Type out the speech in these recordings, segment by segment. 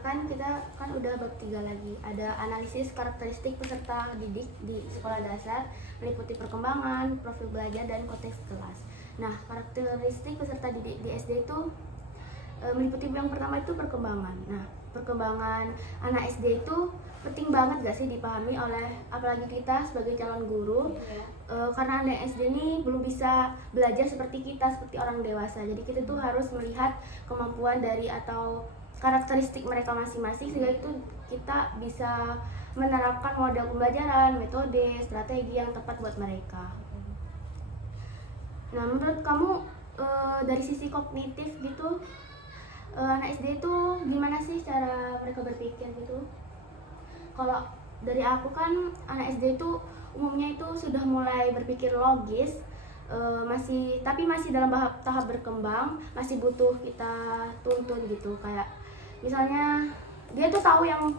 kan kita kan udah bab 3 lagi. Ada analisis karakteristik peserta didik di sekolah dasar, meliputi perkembangan, profil belajar, dan konteks kelas. Nah, karakteristik peserta didik di SD itu meliputi yang pertama itu perkembangan. Nah, perkembangan anak SD itu penting banget gak sih dipahami oleh apalagi kita sebagai calon guru, karena anak SD ini belum bisa belajar seperti kita, seperti orang dewasa. Jadi kita tuh harus melihat kemampuan dari atau karakteristik mereka masing-masing, sehingga itu kita bisa menerapkan model pembelajaran, metode, strategi yang tepat buat mereka. Nah, menurut kamu dari sisi kognitif gitu, anak SD itu gimana sih cara mereka berpikir gitu? Kalau dari aku kan anak SD itu umumnya itu sudah mulai berpikir logis, tapi masih dalam tahap berkembang, masih butuh kita tuntun gitu. Kayak misalnya dia tuh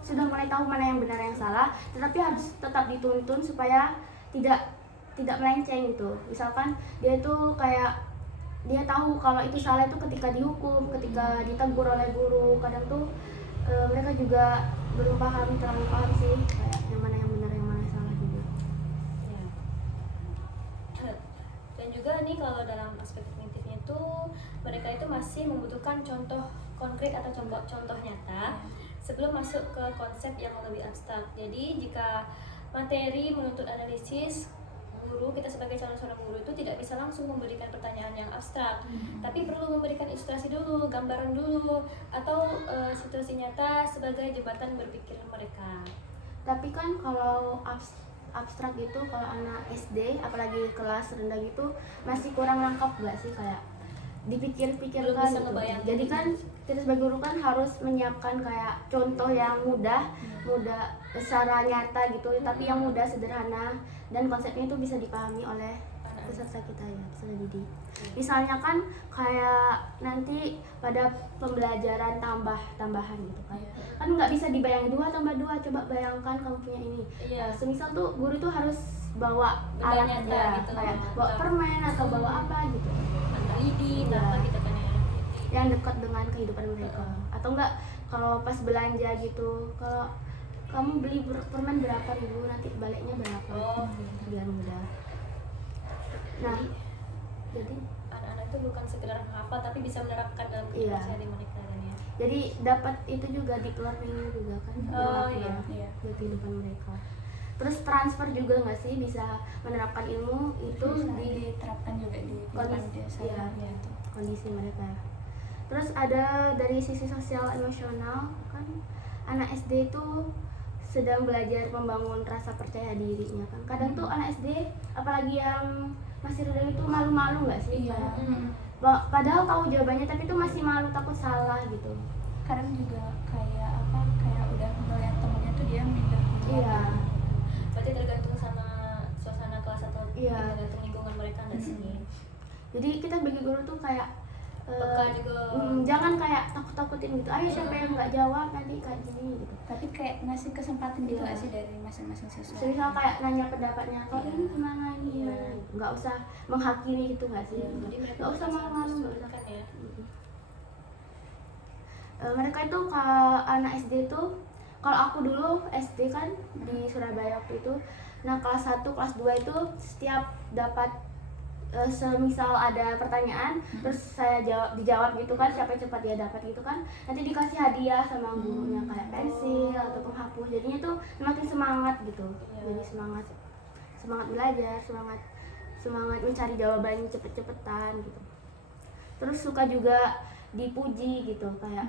sudah mulai tahu mana yang benar yang salah, tetapi harus tetap dituntun supaya tidak melenceng gitu. Misalkan dia tuh kayak dia tahu kalau itu salah itu ketika dihukum, ketika ditegur oleh guru. Kadang tuh mereka juga belum terlalu paham sih, kayak yang mana yang benar yang mana yang salah juga. Ya. Dan juga nih kalau dalam aspek kognitifnya itu mereka itu masih membutuhkan contoh konkret atau contoh nyata sebelum masuk ke konsep yang lebih abstrak. Jadi jika materi menuntut analisis, kita sebagai calon guru itu tidak bisa langsung memberikan pertanyaan yang abstrak, tapi perlu memberikan ilustrasi dulu, gambaran dulu, atau situasi nyata sebagai jembatan berpikir mereka. Tapi kan kalau abstrak gitu, kalau anak SD apalagi kelas rendah gitu masih kurang lengkap gak sih, kayak dipikir-pikirkan gitu. Jadi kan kita sebagai guru kan harus menyiapkan kayak contoh yang mudah secara nyata gitu, tapi yang mudah, sederhana, dan konsepnya itu bisa dipahami oleh peserta kita ya, peserta didik. Misalnya kan kayak nanti pada pembelajaran tambahan gitu kan, kan nggak bisa dibayangin 2 tambah 2, coba bayangkan kamu punya ini. Semisal tuh guru tuh harus bawa alat nyata gitu, kayak bawa permen atau bawa apa gitu, lidi, apa gitu kan ya, yang dekat dengan kehidupan mereka. Atau enggak kalau pas belanja gitu, kalau kamu beli permen berapa ribu, nanti baliknya berapa, biar mudah. Nah, jadi anak-anak itu bukan sekedar hafal tapi bisa menerapkan dalam kehidupan sehari-hari mereka ya. Jadi dapat itu juga deep learning juga kan, buat kehidupan mereka. Terus transfer juga nggak sih, bisa menerapkan ilmu itu diterapkan juga di kondisi mereka. Terus ada dari sisi sosial emosional kan, anak SD itu sedang belajar membangun rasa percaya dirinya kan. Kadang tuh anak SD apalagi yang masih rendah itu malu-malu nggak sih? Padahal tahu jawabannya tapi tuh masih malu, takut salah gitu. Kadang juga kayak udah melihat temennya tuh dia minder. Berarti tergantung sama suasana kelas atau tergantung lingkungan mereka nggak sih? Jadi kita sebagai guru tuh kayak peka juga, jangan kayak takut-takutin gitu, ayo siapa yang nggak jawab nanti kayak gini gitu. Tapi kayak ngasih kesempatan gitu nggak sih dari masing-masing siswa. Misal kayak nanya pendapatnya, kok ini gimana ini, nggak usah menghakimi gitu nggak sih, nggak usah malu-malu, nggak usah kan ya. Mereka itu ke anak SD tuh, kalau aku dulu SD kan di Surabaya waktu itu, nah kelas 1, kelas 2 itu setiap dapat semisal ada pertanyaan terus saya dijawab gitu kan, siapa yang cepat dia dapat gitu kan, nanti dikasih hadiah sama gurunya kayak pensil atau penghapus. Jadinya tuh semakin semangat gitu, jadi semangat belajar, semangat mencari jawabannya cepet-cepetan gitu. Terus suka juga dipuji gitu, kayak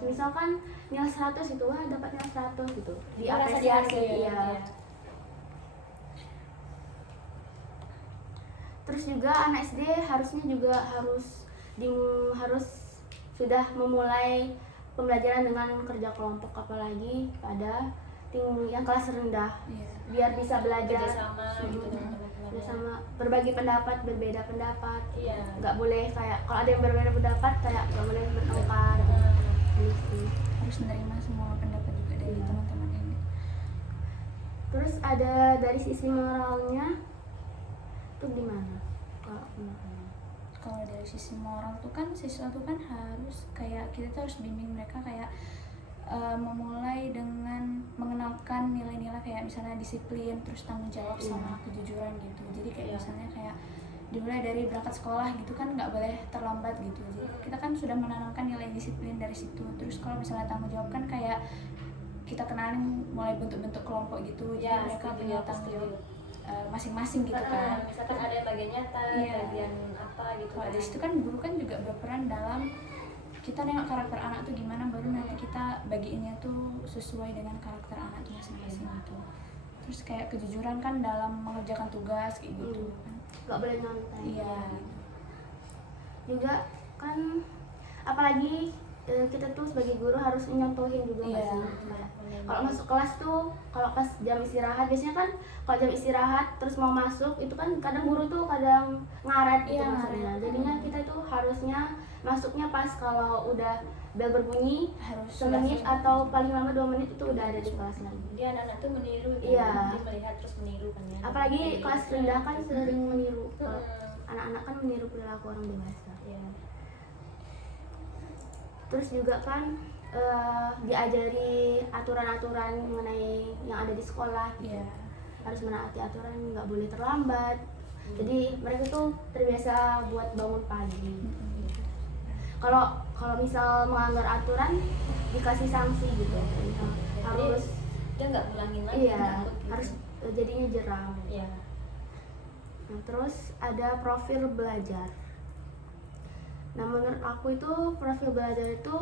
misalkan nilai 100 gitu, wah dapat nilai 100 gitu, diapresiasi. Terus juga anak SD harusnya juga harus sudah memulai pembelajaran dengan kerja kelompok, apalagi pada yang kelas rendah, biar bisa belajar sama berbagi pendapat, berbeda pendapat. Nggak boleh kayak kalau ada yang berbeda pendapat kayak nggak boleh bertengkar. Harus menerima semua pendapat juga dari teman-teman ini. Terus ada dari sisi moralnya tuh gimana? Kalau dari sisi moral tuh kan siswa tuh kan harus kayak kita tuh harus bimbing mereka kayak memulai dengan mengenalkan nilai-nilai kayak misalnya disiplin, terus tanggung jawab sama kejujuran gitu. Jadi kayak misalnya kayak dimulai dari berangkat sekolah gitu kan nggak boleh terlambat gitu. Jadi kita kan sudah menanamkan nilai disiplin dari situ. Terus kalau misalnya tanggung jawab kan kayak kita kenalin mulai bentuk-bentuk kelompok gitu. Jadi Ya, mereka setuju, punya aku tanggung jawab setuju. masing-masing gitu kan. Misalkan ada yang bagian nyata, Iya. bagian apa gitu. Kalau dari situ kan guru kan juga berperan dalam kita nengok karakter anak tuh gimana, baru nanti kita bagiinnya tuh sesuai dengan karakter anak tuh masing-masing gitu. Terus kayak kejujuran kan dalam mengerjakan tugas kayak gitu kan. nggak boleh nyontek. Iya. Juga kan apalagi kita tuh sebagai guru harus nyontohin juga nggak Iya. sih? Kayak kalau masuk kelas tuh, kalau pas jam istirahat biasanya kan kalau jam istirahat terus mau masuk itu kan kadang guru tuh kadang ngaret gitu Iya, maksudnya. ngaret. Jadinya kita tuh harusnya masuknya pas kalau udah bel berbunyi Harus semenit sudah- atau paling lama 2 menit itu udah ada di kelas lagi. Dia anak-anak tuh meniru kan. Iya. Dia melihat terus meniru kan ya. Apalagi kelas rendah kan sering meniru. Kalau Hmm. anak-anak kan meniru perilaku orang dewasa. Iya. Terus juga kan diajari aturan-aturan mengenai yang ada di sekolah gitu. Iya. Harus menaati aturan, nggak boleh terlambat. Jadi mereka tuh terbiasa buat bangun pagi. Kalau misal melanggar aturan dikasih sanksi gitu. Misal harus Dia nggak ngulangin lagi. iya takut gitu. harus jadinya jeram. Iya. Nah, terus ada profil belajar. Nah, menurut aku itu profil belajar itu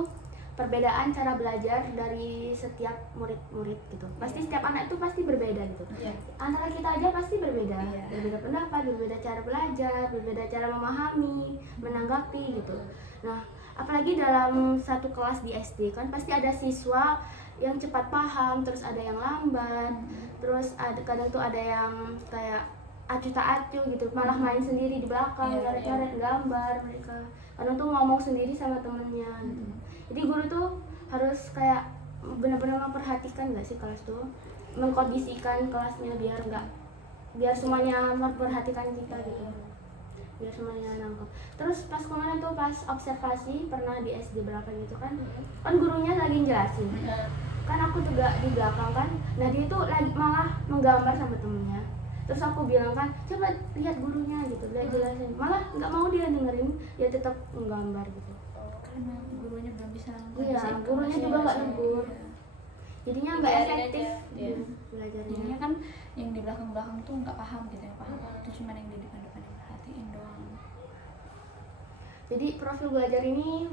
perbedaan cara belajar dari setiap murid-murid gitu. Pasti setiap anak itu pasti berbeda gitu. Iya. Antara kita aja pasti berbeda. Iya. Berbeda pendapat, berbeda cara belajar, berbeda cara memahami, menanggapi gitu. Nah, apalagi dalam satu kelas di SD kan pasti ada siswa yang cepat paham, terus ada yang lambat, terus ada kadang tuh ada yang kayak acuh tak acuh gitu, malah main sendiri di belakang, Iya, ngaret-ngaret gambar mereka. Kadang tuh ngomong sendiri sama temennya gitu. Jadi guru tuh harus kayak benar-benar memperhatikan nggak sih kelas tuh, mengkondisikan kelasnya biar semuanya memperhatikan kita gitu, biar semuanya nangkep. Terus pas kemarin tuh pas observasi pernah di SD berapa gitu kan gurunya lagi jelasin, kan aku juga di belakang kan, nah dia tuh lagi malah menggambar sama temennya. Terus aku bilang kan, coba lihat gurunya gitu, lihat jelasin, malah nggak mau dia dengerin, dia tetap menggambar gitu. Karena gurunya belum bisa Iya, ngasihin gurunya juga nggak informasi. negur. Iya. Jadinya nggak Biarin efektif aja, iya. belajarnya. Jadinya kan yang di belakang-belakang tuh nggak paham gitu, yang paham itu cuma yang di depan-depan yang perhatiin doang. Jadi profil belajar ini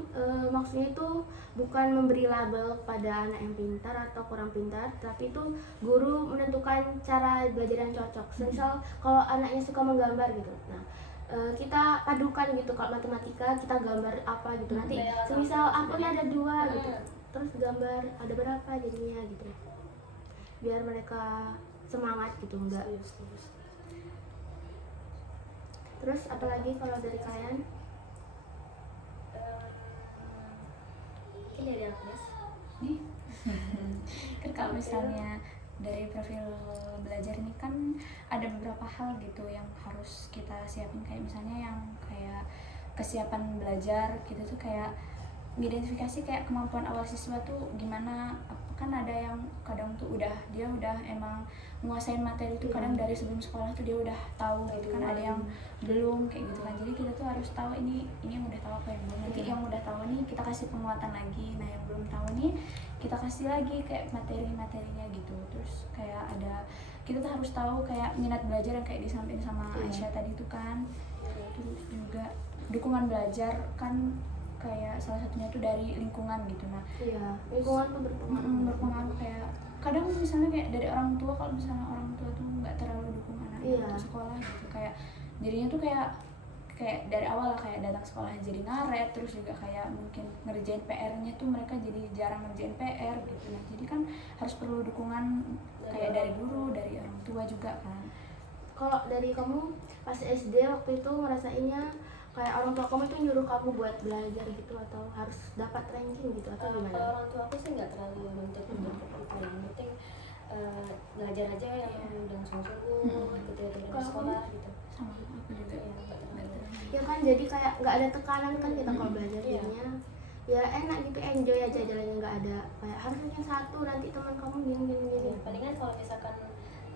maksudnya itu bukan memberi label pada anak yang pintar atau kurang pintar, tapi itu guru menentukan cara belajar yang cocok. Misal kalau anaknya suka menggambar gitu, nah kita padukan gitu. Kalau matematika kita gambar apa gitu, nanti semisal ampulnya ada 2 gitu, terus gambar ada berapa jadinya gitu, biar mereka semangat gitu enggak. Terus apalagi kalau dari kalian? Ini dari Agnes. Nih. Kan kalau misalnya dari profil belajar ini kan ada beberapa hal gitu yang harus kita siapin, kayak misalnya yang kayak kesiapan belajar gitu tuh, kayak mengidentifikasi kayak kemampuan awal siswa tuh gimana. Kan ada yang kadang tuh dia udah emang menguasain materi itu, kadang dari sebelum sekolah tuh dia udah tahu gitu kan, ada yang belum kayak gitu kan. Jadi kita tuh harus tahu ini yang udah tahu apa yang belum. Nanti yang udah tahu nih kita kasih penguatan lagi, nah yang belum tahu nih kita kasih lagi kayak materi-materinya gitu. Terus kayak ada, kita tuh harus tahu kayak minat belajar yang kayak disampaikan sama Aisyah tadi tuh kan. Terus juga dukungan belajar kan kayak salah satunya tuh dari lingkungan gitu. Nah, Iya, lingkungan tuh berpengaruh. berpengaruh kayak kadang misalnya kayak dari orang tua, kalau misalnya orang tua tuh nggak terlalu dukung anaknya Iya. untuk sekolah gitu, kayak jadinya tuh kayak dari awal lah kayak datang sekolah jadi ngaret, terus juga kayak mungkin ngerjain PR-nya tuh mereka jadi jarang ngerjain PR gitu. Nah, jadi kan harus perlu dukungan kayak dari guru, dari orang tua juga kan. Kalau dari kamu pas SD waktu itu ngerasainnya kayak orang tua kamu tuh nyuruh kamu buat belajar gitu, atau harus dapat ranking gitu, atau Kalau gimana? orang tua aku sih nggak terlalu nuntut itu, yang penting belajar aja yang dengan sungguh-sungguh gitu ya, dengan Kalau sekolah gitu. Sama aku juga Ya, nggak terlalu. Ya kan jadi kayak nggak ada tekanan kan kita kalau belajar Iya. jadinya ya enak gitu, enjoy aja jalannya, nggak ada kayak harus yang satu nanti teman kamu gini. Ya, palingan kalau misalkan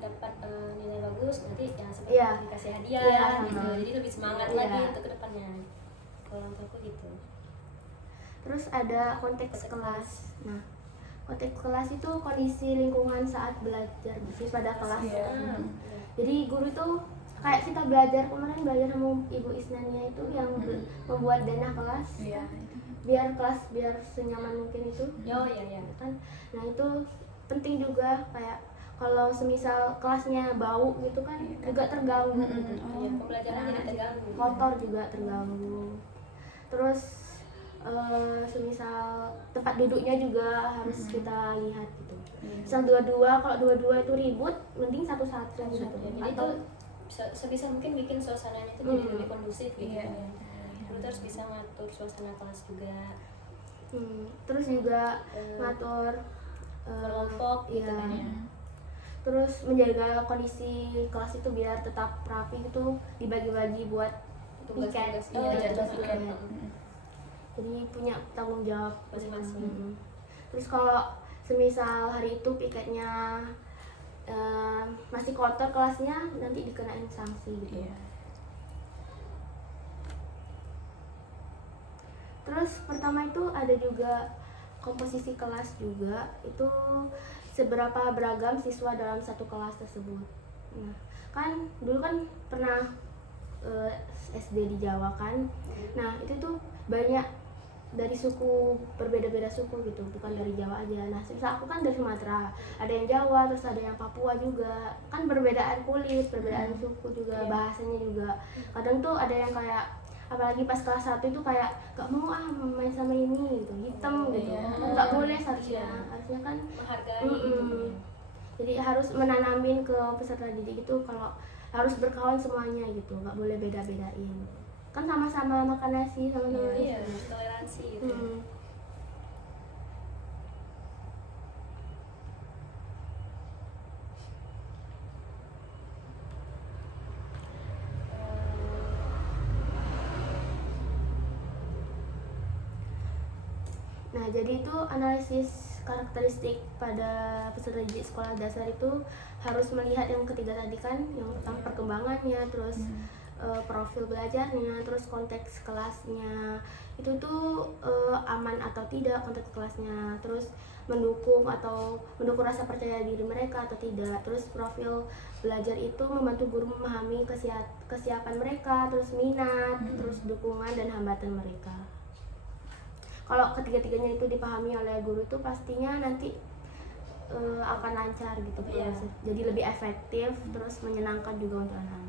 dapat nilai bagus nanti yang seperti Iya. dikasih hadiah Iya, gitu, sama. jadi lebih semangat Iya. lagi untuk kedepannya. Kalau orang tuaku gitu. Terus ada konteks kelas. Nah, konteks kelas itu kondisi lingkungan saat belajar sih pada kelas. Iya. Jadi guru itu kayak kita belajar kemarin sama Ibu Isnania itu yang membuat denah kelas. Iya. Biar kelas biar senyaman mungkin itu. Oh iya. Kan. Nah, itu penting juga kayak kalau semisal kelasnya bau gitu kan juga terganggu gitu. Iya, pembelajaran jadi terganggu. Kotor juga terganggu. Terus semisal tempat duduknya juga harus kita lihat gitu. Misal dua-dua, kalau dua-dua itu ribut, mending satu-satu gitu. Ya, jadi itu sebisa mungkin bikin suasananya itu jadi lebih kondusif gitu. Iya. Guru terus bisa ngatur suasana kelas juga. Terus juga ngatur kelompok gitu iya. kan ya. Terus menjaga kondisi kelas itu biar tetap rapi gitu, dibagi-bagi buat piket. Tugas-tugas. Iya, Iya, tugas tugas. piket. Jadi punya tanggung jawab Masing-masing. Terus kalau semisal hari itu piketnya masih kotor kelasnya, nanti dikenain sanksi gitu. Iya. Terus pertama itu ada juga komposisi kelas juga, itu seberapa beragam siswa dalam satu kelas tersebut. Nah, kan dulu kan pernah SD di Jawa kan. Nah, itu tuh banyak dari suku, berbeda-beda suku gitu, bukan dari Jawa aja. Nah, misal aku kan dari Sumatera, ada yang Jawa, terus ada yang Papua juga. Kan perbedaan kulit, perbedaan suku juga, bahasanya juga. Kadang tuh ada yang kayak, apalagi pas kelas 1 itu kayak gak mau main sama ini gitu, hitam gitu. Kan gak boleh seharusnya. Harusnya kan Menghargai gitu. jadi harus menanamin ke peserta didik itu kalau harus berkawan semuanya gitu, nggak boleh beda-bedain. Kan sama-sama makan nasi, sama-sama Iya, toleransi gitu. Nah, jadi itu analisis karakteristik pada peserta didik sekolah dasar itu harus melihat yang ketiga tadi kan, yang tentang perkembangannya, terus profil belajarnya, terus konteks kelasnya itu tuh aman atau tidak konteks kelasnya, terus mendukung rasa percaya diri mereka atau tidak, terus profil belajar itu membantu guru memahami kesiapan mereka, terus minat, terus dukungan dan hambatan mereka. Kalau ketiga-tiganya itu dipahami oleh guru itu pastinya nanti akan lancar gitu, jadi lebih efektif, terus menyenangkan juga untuk anak-anak.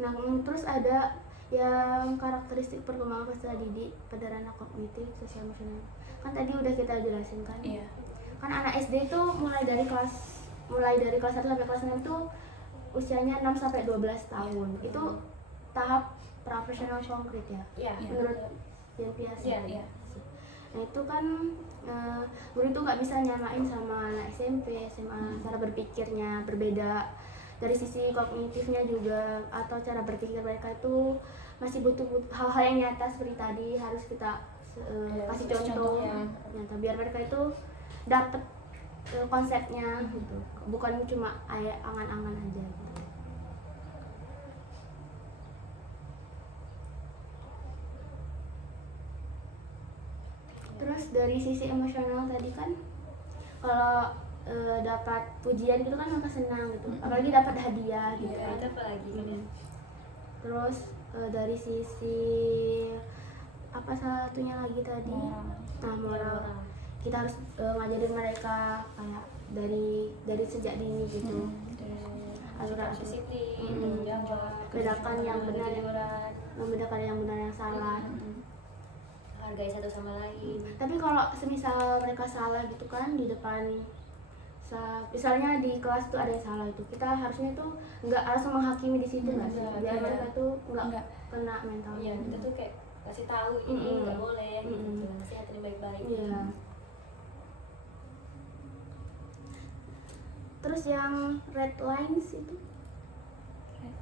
Nah, terus ada yang karakteristik perkembangan peserta didik pada ranah kognitif, sosial, emosional. Kan tadi udah kita jelasin kan. Iya. Kan anak SD itu mulai dari kelas 1 sampai kelas 6 itu usianya 6 sampai 12 tahun. Itu tahap profesional konkret ya. Iya. Menurut yang biasa. Iya. Nah, itu kan guru itu nggak bisa nyamain sama anak SMP, SMA, cara berpikirnya berbeda. Dari sisi kognitifnya juga, atau cara berpikir mereka itu masih butuh hal-hal yang nyata seperti tadi, harus kita kasih contoh nyata biar mereka itu dapat konsepnya gitu, bukan cuma angan-angan aja gitu. Terus dari sisi emosional tadi kan, kalau dapat pujian gitu kan maka senang gitu, apalagi dapat hadiah gitu kan. Itu apalagi kan ya. Terus dari sisi apa satunya lagi tadi, moral. Kita harus ngajarin mereka kayak dari sejak dini gitu. Aturan Disiplin, tanggung jawab, membedakan yang benar kejujuran, membedakan yang benar yang salah. hargai satu sama lain. Tapi kalau semisal mereka salah gitu kan di depan, misalnya di kelas tuh ada yang salah, itu kita harusnya tuh nggak langsung menghakimi di situ, nggak sih, biar mereka tuh nggak kena mentalnya. Iya, kita tuh kayak kasih tahu ini nggak boleh gitu, nasihatin baik-baik. Iya. Terus yang red lines itu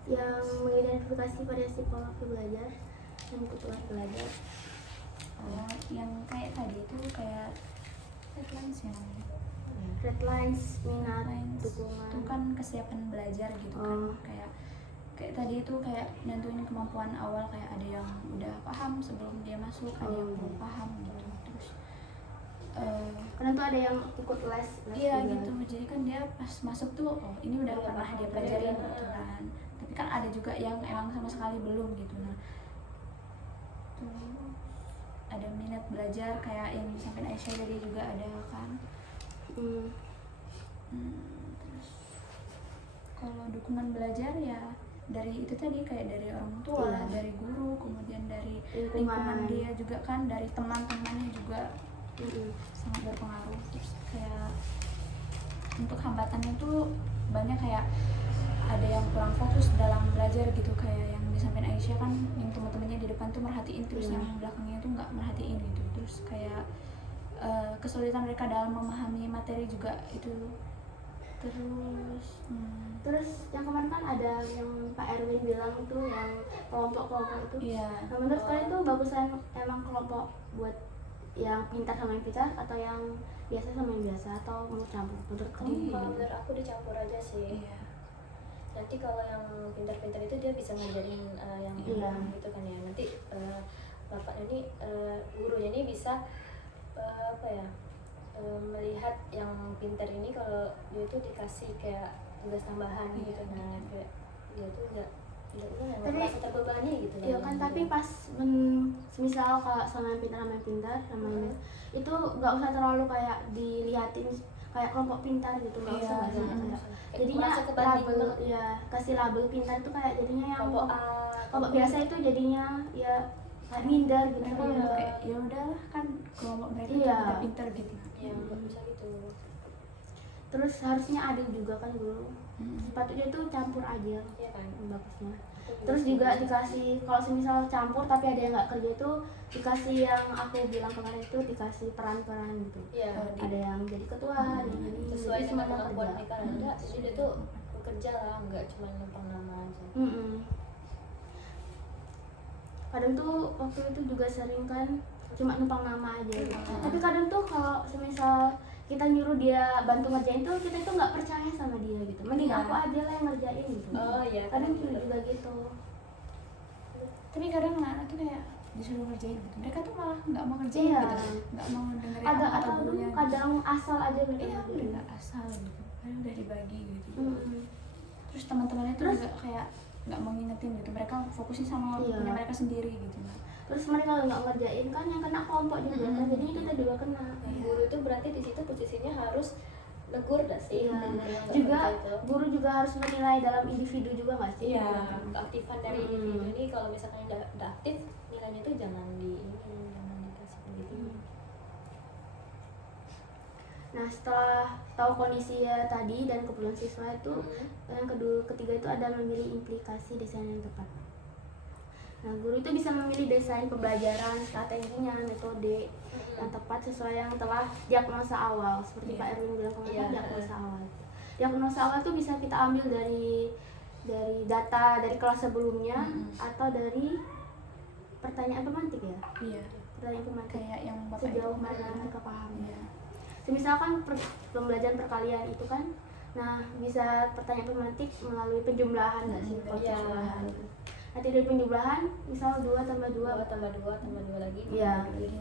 yang mengidentifikasi variasi pola belajar dan kebutuhan belajar. Oh, yang kayak tadi itu kayak headlines ya namanya. Red lines, minat, Headlines dukungan. itu kan kesiapan belajar gitu kan. Oh. Kayak tadi itu kayak nentuin kemampuan awal, kayak ada yang udah paham sebelum dia masuk, ada yang belum paham gitu. Terus Kadang tuh ada yang ikut les iya juga. gitu, jadi kan dia pas masuk tuh oh ini udah pernah dia pelajarin gitu kan. Tapi kan ada juga yang emang sama sekali belum gitu. Nah tuh ada minat belajar kayak yang disampaikan Aisyah tadi juga ada kan. Terus kalau dukungan belajar ya dari itu tadi, kayak dari orang tua, Iya. dari guru, kemudian dari Lingkungan. lingkungan dia juga kan, dari teman-temannya juga Mm-mm. sangat berpengaruh. Terus kayak untuk hambatannya tuh banyak, kayak ada yang kurang fokus dalam belajar gitu, kayak yang disampaikan Aisyah kan, yang teman-temannya di depan tuh merhatiin, terus Iya. yang belakangnya tuh nggak merhatiin gitu. Terus kayak kesulitan mereka dalam memahami materi juga itu. Terus yang kemarin kan ada yang Pak Erwin bilang tuh yang kelompok-kelompok itu. Iya. Nah, menurut kalian tuh bagusan emang kelompok buat yang pintar sama yang pintar, atau yang biasa sama yang biasa, atau mau campur? Menurut kalian? Kalau menurut aku dicampur aja sih. Iya. Nanti kalau yang pintar-pintar itu dia bisa ngajarin yang Iya. gitu kan ya. Nanti bapaknya ini gurunya ini bisa melihat yang pintar ini kalau dia tuh dikasih kayak tugas tambahan Iya, gitu. Nah kayak dia tuh nggak Tapi- merasa terbebani gitu. Iya kan, tapi pas misal kalau sama yang pintar sama yang itu nggak usah terlalu kayak dilihatin kayak kelompok pintar gitu, nggak Iya, usah nggak sih? iya. Kayak Kayak jadinya merasa kebanding label, banget. ya kasih label pintar itu kayak jadinya yang Kelompok A, kelompok biasa itu jadinya ya kayak minder gitu. Mereka ya. udah kayak ya udahlah kan kelompok mereka Iya. tuh udah pinter gitu. ya nggak bisa gitu. Terus harusnya adil juga kan guru, sepatutnya tuh campur aja Iya kan. bagusnya. Terus juga dikasih, kalau semisal campur tapi ada yang nggak kerja itu dikasih, yang aku bilang kemarin itu dikasih peran-peran gitu. Iya. Ada yang jadi ketua, ada yang jadi Sesuai jadi dengan semuanya kemampuan kerja. mereka ada, jadi dia tuh bekerja lah, nggak cuma numpang nama aja. Kadang tuh waktu itu juga sering kan cuma numpang nama aja gitu. Tapi kadang tuh kalau semisal kita nyuruh dia bantu ngerjain tuh, kita itu nggak percaya sama dia gitu. Mending Iya. aku aja lah yang ngerjain gitu. Oh iya. Kadang juga gitu. Tapi kadang anak-anak tuh kayak disuruh ngerjain gitu, mereka tuh malah nggak mau ngerjain Iya. gitu, nggak mau dengerin Ada apa kata atau gurunya. kadang asal aja Iya, gitu. mereka asal gitu, kadang udah dibagi gitu. Mm. Terus teman-temannya tuh Terus- juga kayak nggak mau ngingetin gitu, mereka fokusnya sama Iya. punya mereka sendiri gitu. Terus mereka kalau nggak ngerjain kan yang kena kelompok juga kan, jadinya kita juga kena. Guru itu berarti di situ posisinya harus negur gak sih? Iya. Yang nggak Juga kerja itu. guru juga harus menilai dalam individu juga nggak sih? Iya. Keaktifan dari individu ini, kalau misalkan udah aktif, nilainya itu jangan jangan dikasih begitu. Nah, setelah tahu kondisi ya tadi dan kebutuhan siswa itu, yang ketiga itu ada memilih implikasi desain yang tepat. Nah, guru itu bisa memilih desain pembelajaran, strateginya, metode yang tepat sesuai yang telah diagnosa awal. Seperti Iya. Pak Erwin bilang kemarin, Iya. diagnosa awal. Diagnosa awal itu bisa kita ambil dari data dari kelas sebelumnya atau dari pertanyaan pemantik ya. Iya, Pertanyaan pemantik. kayak yang bapak Sejauh itu mana mereka paham. Iya. Misalkan pembelajaran perkalian itu kan, nah bisa pertanyaan pemantik melalui penjumlahan nggak sih? Proses Iya. penjumlahan. Nanti dari penjumlahan, misal 2 tambah 2, 2 tambah 2 tambah 2 lagi. Iya. Jadi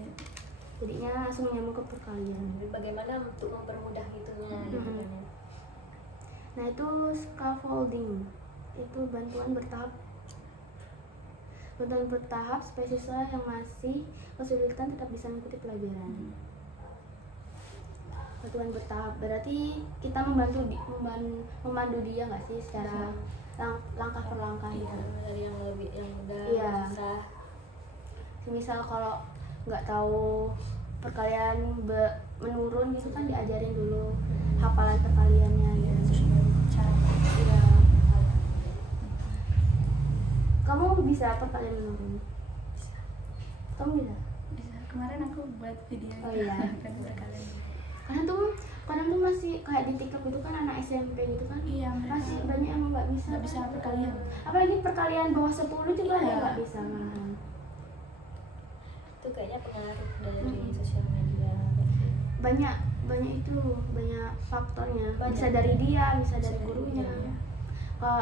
jadinya langsung nyambung ke perkalian. Jadi bagaimana untuk mempermudah itunya gitu kan. Nah itu scaffolding, itu bantuan bertahap supaya siswa yang masih kesulitan tetap bisa mengikuti pelajaran. Bantuan bertahap berarti kita memandu dia nggak sih secara langkah per langkah Iya, gitu. dari yang lebih yang udah Iya. susah. Misal kalau nggak tahu perkalian menurun gitu kan, diajarin dulu hafalan perkaliannya gitu. terus baru cara Iya. Kamu bisa perkalian menurun? Kamu bisa? bisa. Kemarin aku buat video Oh itu, iya. kan berkalian. Karena tuh kadang tuh masih kayak di TikTok itu kan anak SMP gitu kan, Iya, mereka masih banyak yang nggak bisa nggak bisa perkalian. apalagi perkalian bawah 10 juga ada Iya. yang nggak bisa malahan. Itu kayaknya pengaruh dari sosial media kayak gitu. banyak itu banyak faktornya, Banyak. bisa dari dia, bisa dari Bisa dari gurunya. dia, ya.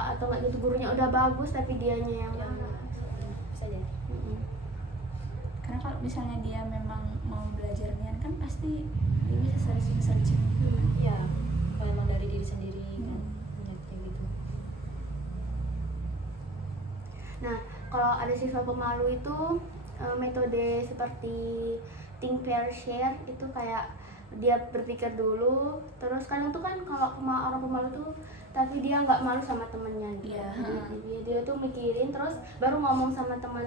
Atau nggak gitu gurunya udah bagus tapi dianya yang Yang marah. bisa jadi. Mm-mm. Karena kalau misalnya dia memang mau belajar nian kan pasti dia bisa searching gitu kan. Iya, memang dari diri sendiri kan Hmm. banyak kayak gitu. Nah, kalau ada siswa pemalu itu metode seperti think pair share itu kayak dia berpikir dulu, terus kadang tuh kan kalau orang pemalu tuh tapi dia nggak malu sama temennya gitu. Iya. Jadi dia tuh mikirin terus baru ngomong sama teman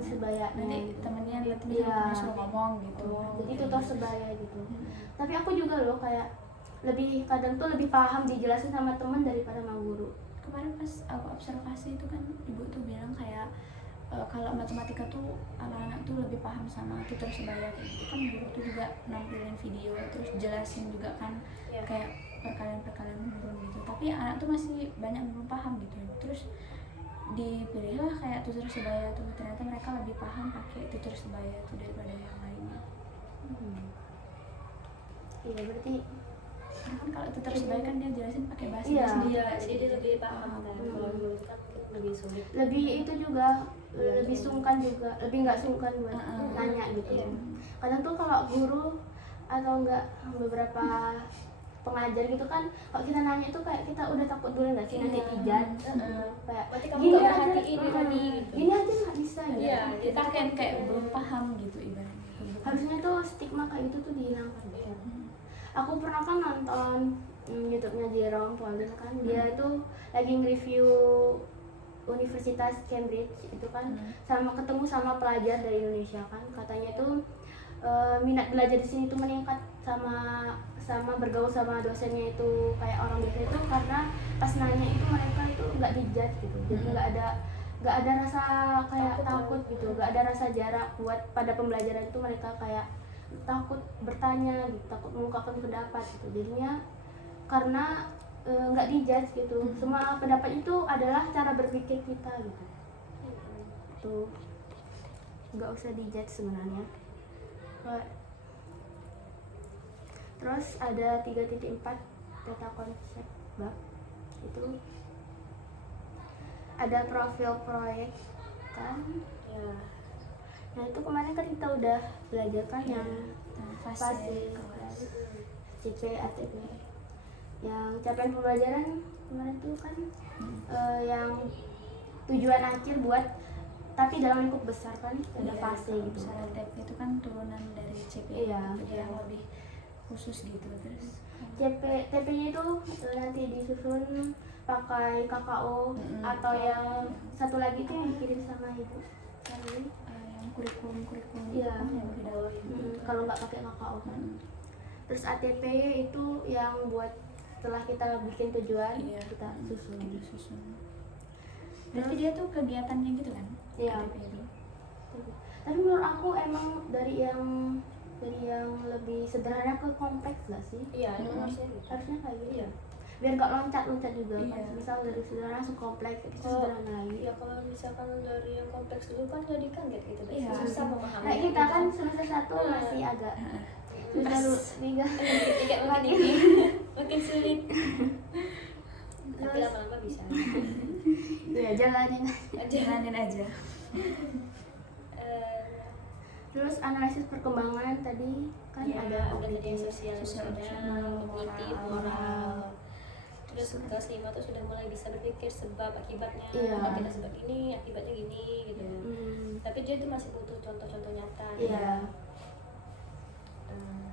sebayanya. Nanti gitu. temennya nanti Iya. temennya suruh ngomong gitu. Jadi tutor sebaya gitu. Hmm. Tapi aku juga loh kayak kadang tuh lebih paham dijelasin sama teman daripada sama guru. Kemarin pas aku observasi itu kan ibu tuh bilang kayak kalau matematika tuh anak-anak tuh lebih paham sama tutor sebaya kayak gitu kan, guru tuh juga nampilin video terus jelasin juga kan Iya. kayak perkalian menurun gitu, tapi anak tuh masih banyak yang belum paham gitu. Terus dipilihlah kayak tutor sebaya tuh, ternyata mereka lebih paham pakai tutor sebaya tuh daripada yang lainnya. Iya berarti Karena kan kalau tutor sebaya kan dia jelasin pakai bahasa Iya. dia sendiri. Iya, jadi dia lebih paham kan. Hmm. Kalau dulu itu kan mungkin lebih sulit. lebih itu juga lebih sungkan juga, lebih nggak sungkan buat nanya gitu. Iya. Kadang tuh kalau guru atau enggak beberapa pengajar gitu kan, kalau kita nanya itu kayak kita udah takut dulu nggak sih nanti Iya. dijat. Heeh. Kayak Berarti kamu gini nggak aja, perhatiin tadi gitu. gini aja nggak bisa gitu. Iya, Kita kan kayak belum paham gitu ibaratnya. Harusnya tuh stigma kayak gitu tuh dihilangkan. Aku pernah kan nonton YouTube-nya Jerome Pauline kan, dia itu lagi nge-review Universitas Cambridge itu kan, sama ketemu sama pelajar dari Indonesia kan, katanya tuh minat belajar di sini tuh meningkat sama bergaul sama dosennya itu kayak orang biasa itu, karena pas nanya itu mereka itu nggak dijudge gitu, jadi nggak ada rasa kayak takut gitu, nggak ada rasa jarak buat pada pembelajaran itu, mereka kayak takut bertanya gitu, takut mengungkapkan pendapat gitu, jadinya karena nggak dijudge gitu, semua pendapat itu adalah cara berpikir kita gitu, tuh nggak usah dijudge sebenarnya. Terus ada 3.4 data konsep bab itu ada profil proyek kan. Ya. Nah itu kemarin kan kita udah belajar kan yang fase fase CP ATP, yang capaian pembelajaran kemarin tuh kan yang tujuan akhir buat tapi dalam lingkup besar kan ada fase gitu. Misalnya TP itu kan turunan dari CP, Iya. yang lebih khusus gitu. Terus TP-nya itu nanti disusun pakai KKO atau yang satu lagi tuh yang dikirim sama ibu Charlie. yang kurikulum Iya. yang didahului. Kalau nggak pakai KKO kan. Terus ATP itu yang buat setelah kita bikin tujuan Iya. kita susun. Disusun. Berarti dia tuh kegiatannya gitu kan? Iya. ATP itu. Tapi menurut aku emang dari yang lebih sederhana ke kompleks nggak sih? Iya, emang harusnya gitu. Harusnya kayak gitu. Iya. Biar nggak loncat-loncat juga kan. Iya. Misal dari sederhana langsung kompleks itu Oh, sederhana lagi. Iya, kalau misalkan dari yang kompleks dulu kan jadi kaget gitu, Iya. susah memahami. Kayak kita kan semester 1 masih agak semester 3 Tidak makin ini makin sulit. Tapi Terus- lama-lama bisa. ya jalanin. Jalanin aja. Eh, Terus analisis perkembangan tadi kan ya, ada ada tadi yang sosial, Sosial, emosional, kognitif, moral. moral. Terus kelas 5 tuh sudah mulai bisa berpikir sebab akibatnya. Iya. Kalau kita sebab ini, akibatnya gini gitu. Tapi dia tuh masih butuh contoh-contoh nyata. Iya. Eh,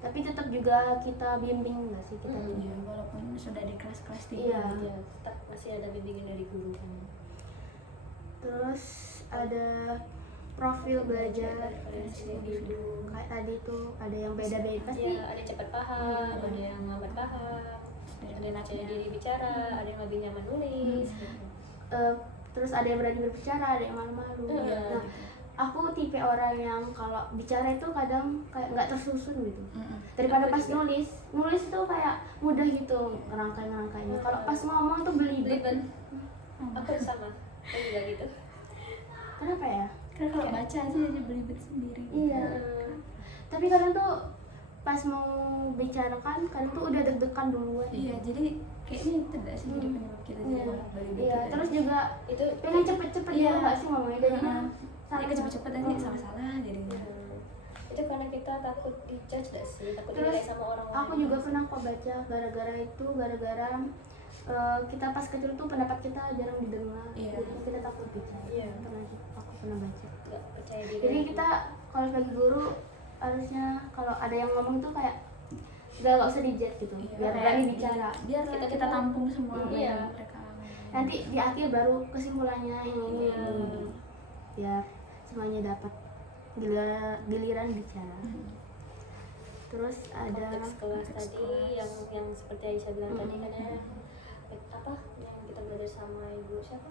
Tapi tetap juga kita bimbing nggak sih kita Ya, bimbing. walaupun sudah di kelas-kelas Iya. tinggi. ya, tetap masih ada bimbingan dari guru kan. Terus ada profil belajar Referensi individu. Kayak tadi tuh ada yang beda-beda pasti. Iya, ada yang cepat paham, ada yang lambat paham, ada yang percaya diri bicara, ada yang lebih nyaman nulis. Gitu. Terus ada yang berani berbicara, ada yang malu-malu. Iya. Nah, aku tipe orang yang kalau bicara itu kadang kayak nggak tersusun gitu. Mm-mm. Daripada Aku pas juga. nulis itu kayak mudah gitu ngerangkai-ngerangkainya. Kalau pas ngomong tuh belibet. Belibet. Aku sama. Aku juga gitu. Kenapa ya? Karena kalau baca aja belibet sendiri. Iya. Tapi kadang tuh pas mau bicarakan kadang tuh udah deg-degan duluan. Iya, jadi kayaknya itu dah sih jadi penyebab kita jadi Iya. belibet. Iya, gitu. terus juga Itu pengen cepet-cepet Iya. ya nggak sih ngomongnya jadinya Jadi cepet-cepet nanti salah-salah jadinya. itu karena kita takut dijudge gak sih? Takut Terus dinilai sama orang lain. aku juga pernah kok baca gara-gara kita pas kecil tuh pendapat kita jarang didengar. Iya. Jadi kita takut bicara. Iya. Aku pernah baca. Gak percaya diri. Jadi kita kalau sebagai guru harusnya kalau ada yang ngomong tuh kayak gak usah dijudge gitu. Iya. Biar berani bicara. Biar kita tampung semua apa Iya. yang mereka ngomongin. Nanti di akhir baru kesimpulannya yang ini. Iya. Biar semuanya dapat giliran bicara. Terus ada konteks kelas konteks tadi kelas. yang seperti Aisyah bilang tadi kan ya, apa yang kita belajar sama ibu siapa?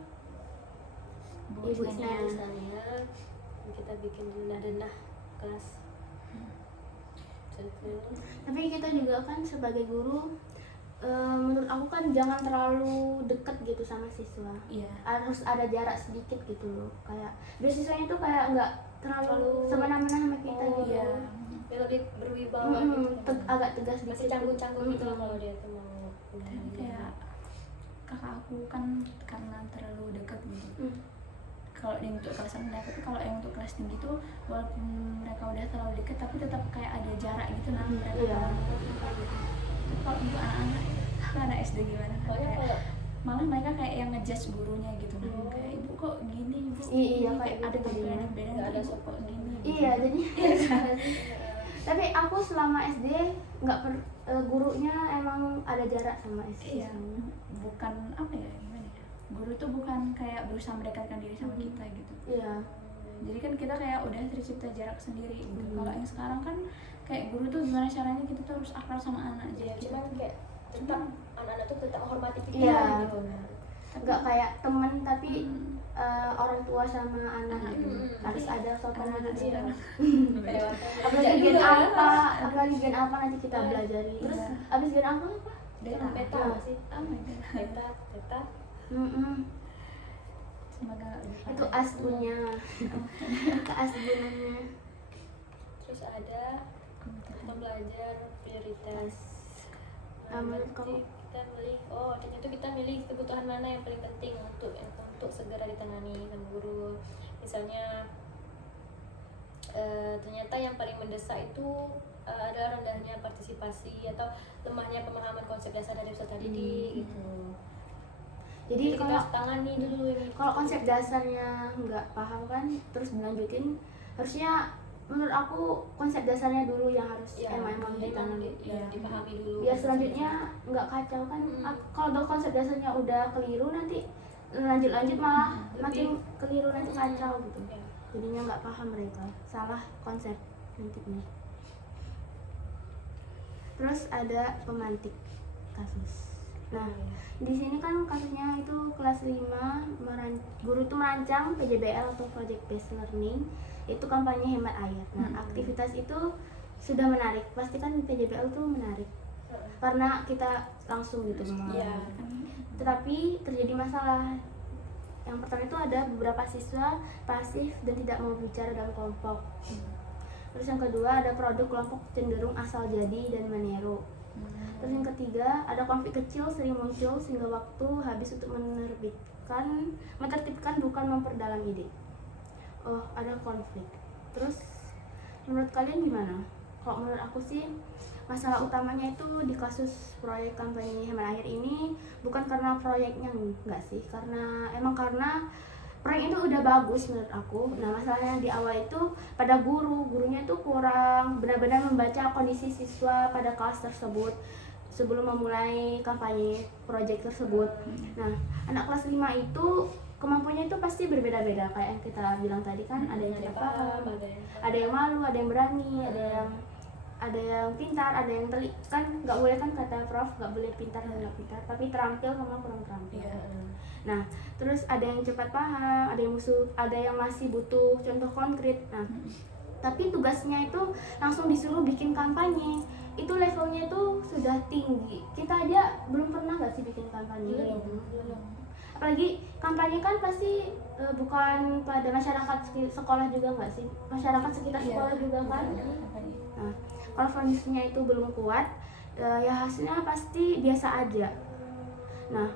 Bu Ibu Isnaya. Isnaya. Kita bikin denah-denah kelas. Betul. Tapi kita juga kan sebagai guru menurut aku kan jangan terlalu dekat gitu sama siswa. Iya. Harus ada jarak sedikit gitu loh, kayak biar siswanya tuh kayak nggak terlalu Terlalu- semena-mena sama kita Oh, gitu. Iya. Dia lebih berwibawa gitu. Agak tegas Masih dikit. canggung-canggung gitu loh Mm-mm. kalau dia tuh mau. Dan kayak kakak aku kan karena terlalu dekat gitu. Mm. Kalau yang untuk kelas rendah, tapi kalau yang untuk kelas tinggi tuh walaupun mereka udah terlalu dekat tapi tetap kayak ada jarak gitu nah mereka. Iya. Tapi kalau untuk anak SD gimana kan Pokoknya kayak kalau malah mereka kayak yang ngejudge gurunya gitu nah kayak ibu kok gini ibu Iya, gini, kayak ada gitu tampilan jadinya. yang beda Nggak ada ibu sopan. kok gini gitu. Iya, jadi tapi aku selama SD nggak gurunya emang ada jarak sama SD. Iya, bukan apa ya gimana ya, guru tuh bukan kayak berusaha mendekatkan diri sama kita gitu. Iya. Jadi kan kita kayak udah tercipta jarak sendiri gitu. Mhm. Kalau yang sekarang kan kayak guru tuh gimana caranya kita tuh harus akrab sama anak ya jadi kita cuman tuh kayak tetap anak-anak tuh tetap menghormati kita Iya. gitu. Nggak kayak temen tapi Hmm. orang tua sama anak Anak. gitu. Harus ada sopan Anak anak. sih Iya. anak. Apalagi gen apa, nanti kita Iya. belajari. Terus Iya. abis gen apa? Beta. Beta Iya. apa sih? Oh my god. Beta. Semoga Itu asbunnya. Keasbunannya. Terus ada pembelajar prioritas. Menurut Berarti kamu? kita milih, ternyata kita milih kebutuhan mana yang paling penting untuk segera ditangani sama guru. Misalnya ternyata yang paling mendesak itu adalah rendahnya partisipasi atau lemahnya pemahaman konsep dasar dari peserta didik gitu. Jadi kita kalau harus tangani dulu ini. kalau konsep dasarnya nggak paham kan, terus dilanjutin, harusnya menurut aku konsep dasarnya dulu yang harus Ya, emang ditangani. dipahami dulu. Biar selanjutnya nggak kacau kan. Kalau udah konsep dasarnya udah keliru nanti lanjut malah makin keliru nanti kacau gitu. Ya. Jadinya nggak paham mereka, salah konsep nantinya. Terus ada pemantik kasus. Nah, di sini kan kasusnya itu kelas 5 guru itu merancang PJBL atau Project Based Learning, itu kampanye hemat air. Nah, aktivitas itu sudah menarik, pasti kan PJBL tuh menarik karena kita langsung gitu Iya. Tetapi terjadi masalah. Yang pertama itu ada beberapa siswa pasif dan tidak mau bicara dalam kelompok. Terus yang kedua ada produk kelompok cenderung asal jadi dan meniru. Terus yang ketiga ada konflik kecil sering muncul sehingga waktu habis untuk menertibkan bukan memperdalam ide. Oh, ada konflik. Terus menurut kalian gimana? Kalau menurut aku sih masalah utamanya itu di kasus proyek kampanye hemat air ini bukan karena proyeknya enggak sih, karena proyek itu udah bagus menurut aku. Nah, masalahnya di awal itu pada gurunya itu kurang benar-benar membaca kondisi siswa pada kelas tersebut sebelum memulai kampanye proyek tersebut. Nah, anak kelas 5 itu kemampuannya itu pasti berbeda-beda kayak yang kita bilang tadi kan, ada yang tidak paham, ada yang malu, ada yang berani, ada yang pintar, ada yang telik, kan nggak boleh kan kata Prof, nggak boleh pintar dan nggak pintar, tapi terampil sama kurang terampil. Iya. Nah, terus ada yang cepat paham, ada yang masih butuh contoh konkret. Nah, tapi tugasnya itu langsung disuruh bikin kampanye. Itu levelnya itu sudah tinggi. Kita aja belum pernah nggak sih bikin kampanye? Belum. Apalagi kampanye kan pasti bukan pada masyarakat sekolah juga nggak sih? Masyarakat sekitar sekolah juga kan? Nah, kalau fondasinya itu belum kuat, ya hasilnya pasti biasa aja. Nah,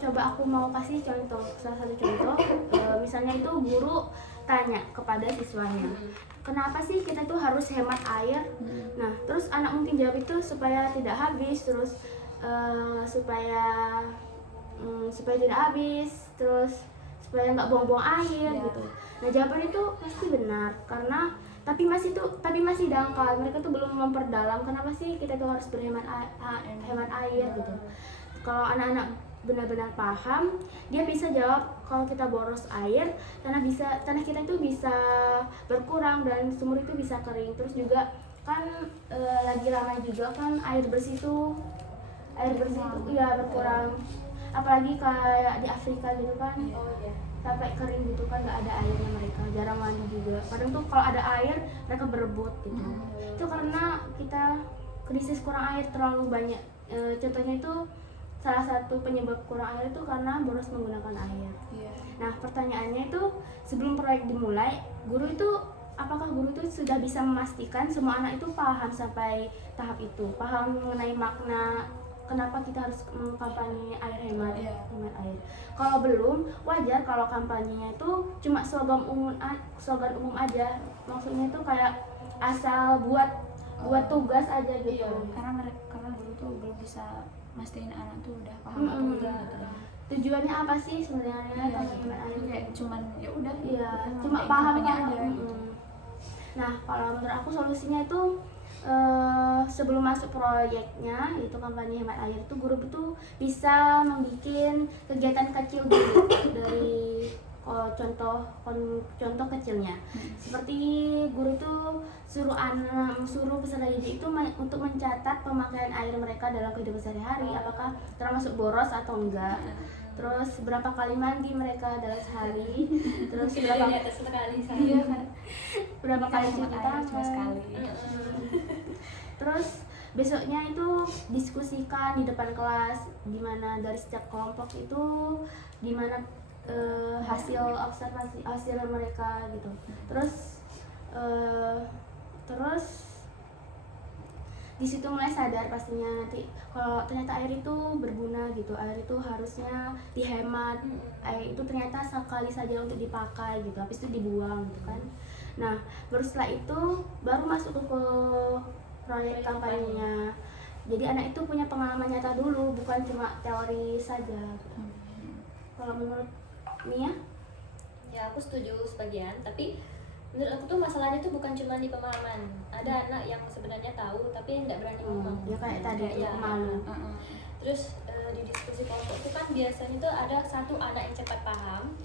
coba aku mau kasih contoh, salah satu contoh. Misalnya itu guru tanya kepada siswanya, kenapa sih kita tuh harus hemat air? Nah, terus anak mungkin jawab itu supaya tidak habis, terus supaya tidak habis, terus supaya nggak buang-buang air gitu. Nah, jawaban itu pasti benar karena tapi masih dangkal. Mereka tuh belum memperdalam kenapa sih kita tuh harus berhemat hemat air gitu. Kalau anak-anak benar-benar paham, dia bisa jawab kalau kita boros air, tanah kita itu bisa berkurang dan sumur itu bisa kering. Terus juga kan lagi ramai juga kan air bersih itu ya berkurang. Apalagi kayak di Afrika gitu kan, sampai kering gitu kan, nggak ada airnya, mereka jarang mandi juga. Kadang tuh kalau ada air mereka berebut gitu. Itu karena kita krisis kurang air terlalu banyak. Contohnya itu salah satu penyebab kurang air itu karena boros menggunakan air. Nah, pertanyaannya itu sebelum proyek dimulai, apakah guru itu sudah bisa memastikan semua anak itu paham sampai tahap itu, paham mengenai makna kenapa kita harus kampanye air hemat air. Kalau belum, wajar kalau kampanyenya itu cuma slogan umum aja. Maksudnya itu kayak asal buat tugas aja gitu. Karena guru tuh belum bisa mastiin anak tuh udah paham atau enggak gitu. Tujuannya apa sih sebenarnya kampanye air? Kayak cuman ya udah. Iya, cuma paham aja. Nah, kalau menurut aku solusinya itu sebelum masuk proyeknya itu kampanye hemat air itu guru itu bisa membuat kegiatan kecil dulu dari contoh kecilnya. Seperti guru itu suruh peserta didik itu untuk mencatat pemakaian air mereka dalam kehidupan sehari-hari, apakah termasuk boros atau enggak. Terus berapa kali mandi mereka dalam sehari, terus berapa kali cuci tangan cuma sekali. Terus besoknya itu diskusikan di depan kelas, gimana dari setiap kelompok itu gimana hasil observasi hasil mereka gitu. Terus di situ mulai sadar pastinya nanti kalau ternyata air itu berguna gitu, air itu harusnya dihemat, air itu ternyata sekali saja untuk dipakai gitu, habis itu dibuang gitu kan. Nah, baru setelah itu baru masuk ke proyek kampanyenya. Jadi anak itu punya pengalaman nyata dulu, bukan cuma teori saja gitu. Kalau menurut Mia? Ya, aku setuju sebagian, tapi menurut aku tuh masalahnya tuh bukan cuma di pemahaman. Ada anak yang sebenarnya tahu tapi nggak berani ngomong. Ya kayak tadi ya, malu. Terus di diskusi kelompok itu kan biasanya tuh ada satu anak yang cepat paham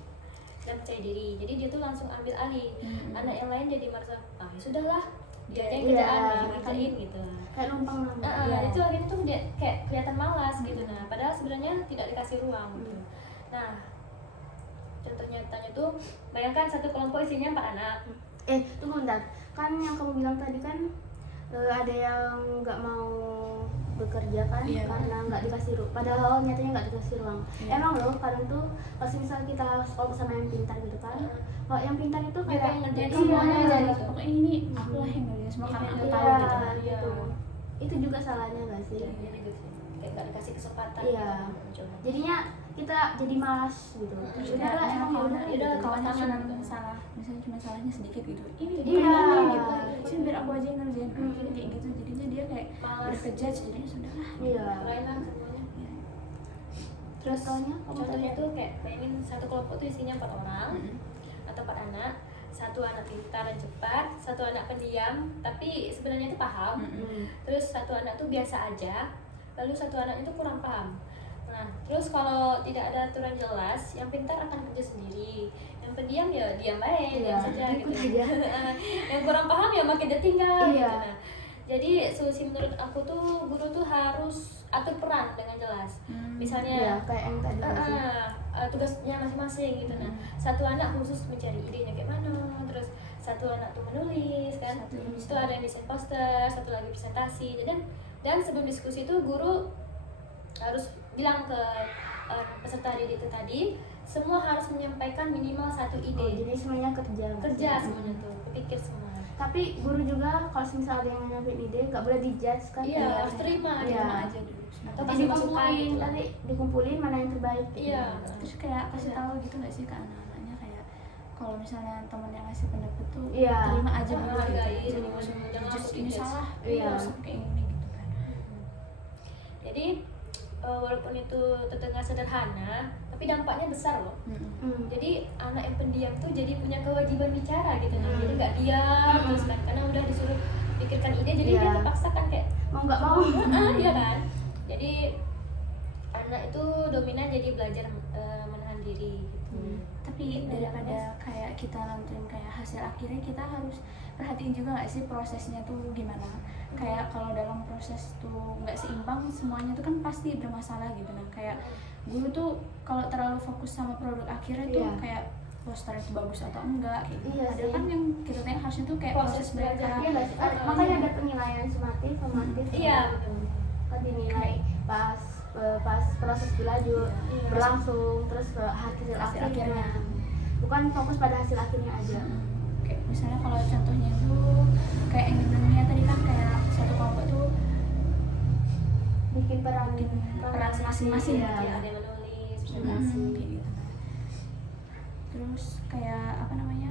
dan percaya diri, jadi dia tuh langsung ambil alih. Anak yang lain jadi merasa ya sudahlah, dia aja yang kerjaan gitu. Kayak numpang Itu akhirnya tuh dia kayak kelihatan malas gitu. Nah, padahal sebenarnya tidak dikasih ruang gitu. Nah, contoh nyatanya tuh bayangkan satu kelompok isinya 4 anak. Tunggu bentar, kan yang kamu bilang tadi kan ada yang nggak mau bekerja kan karena nggak dikasih ruang, padahal nyatanya nggak dikasih ruang. Emang loh kadang tuh pas misal kita sekolah sama yang pintar gitu kan, kalau yang pintar itu kayak yang ngerjain semuanya aja gitu. gitu. Pokoknya ini aku lah yang ngerjain semua karena aku tahu gitu. Itu juga salahnya nggak sih? Iya gitu sih. Kayak nggak dikasih kesempatan. Iya. Jadinya kita jadi malas gitu. Udah lah, emang udah kawannya tangan cuma salah, misalnya cuma salahnya sedikit gitu. Ini Iya. gitu. Biar aku aja yang ngerjain. Akhirnya kayak gitu. Jadinya dia kayak bekerja jadinya sudah lah. Iya. Lain lah semuanya. Terus Contohnya tuh kayak bayangin satu kelompok tuh isinya 4 orang atau 4 anak. Satu anak pintar dan cepat, satu anak pendiam tapi sebenarnya itu paham. Terus satu anak tuh biasa aja, lalu satu anak itu kurang paham. Nah, terus kalau tidak ada aturan jelas, yang pintar akan kerja sendiri, yang pendiam ya diam baik, diam saja gitu. Yang kurang paham ya makin dia tinggal gitu. Jadi solusi menurut aku tuh guru tuh harus atur peran dengan jelas. Iya, Misalnya kayak yang tadi sih. tugasnya masing-masing gitu. Nah, satu anak khusus mencari idenya kayak mana, terus satu anak tuh menulis kan, Satu yang itu ada yang desain poster, satu lagi presentasi. Dan sebelum diskusi itu guru harus bilang ke peserta didik itu tadi, semua harus menyampaikan minimal satu Oh, ide. jadi semuanya Kerja semuanya tuh, berpikir semua. Tapi guru juga kalau misalnya ada yang nyampein ide nggak boleh dijudge kan? Iya, harus terima, Iya. terima Terima aja. aja dulu. Atau Nanti kasih masukan dikumpulin, gitu. nanti dikumpulin mana yang terbaik. Iya. Terus kayak kasih tahu gitu nggak sih ke anak-anaknya kayak kalau misalnya teman yang ngasih pendapat tuh Iya. terima aja dulu gitu. Hargai, Jangan jangan langsung langsung judge ini dijudge. salah, Iya. harus kayak gini gitu kan. Jadi walaupun itu terdengar sederhana, tapi dampaknya besar loh. Jadi anak yang pendiam tuh jadi punya kewajiban bicara gitu nih. Jadi nggak diam terus kan, karena udah disuruh pikirkan ide, jadi Iya. dia terpaksa kan kayak Mau nggak mau. iya kan. Jadi anak itu dominan jadi belajar menahan diri gitu. Tapi daripada kayak kita nonton kayak hasil akhirnya, kita harus perhatiin juga nggak sih prosesnya tuh gimana. Kayak kalau dalam proses tuh nggak seimbang semuanya tuh kan pasti bermasalah gitu. Nah kayak guru tuh kalau terlalu fokus sama produk akhirnya tuh Iya. kayak poster itu bagus atau enggak kayak gitu. Iya Padahal sih. kan yang kita tanya harusnya tuh kayak Proses proses mereka. Iya nggak sih? Makanya ada penilaian sumatif, formatif. Iya. Kan dinilai pas proses belajar Iya. berlangsung, terus ke hasil Hasil akhirnya. akhirnya. Bukan fokus pada hasil akhirnya aja. Kayak misalnya kalau contohnya tuh kayak yang dibilangnya tadi kan kayak satu kelompok tuh Bikin peran peran masing-masing Iya. gitu ya. Ada yang menulis, Kayak presentasi. gitu. Terus kayak apa namanya,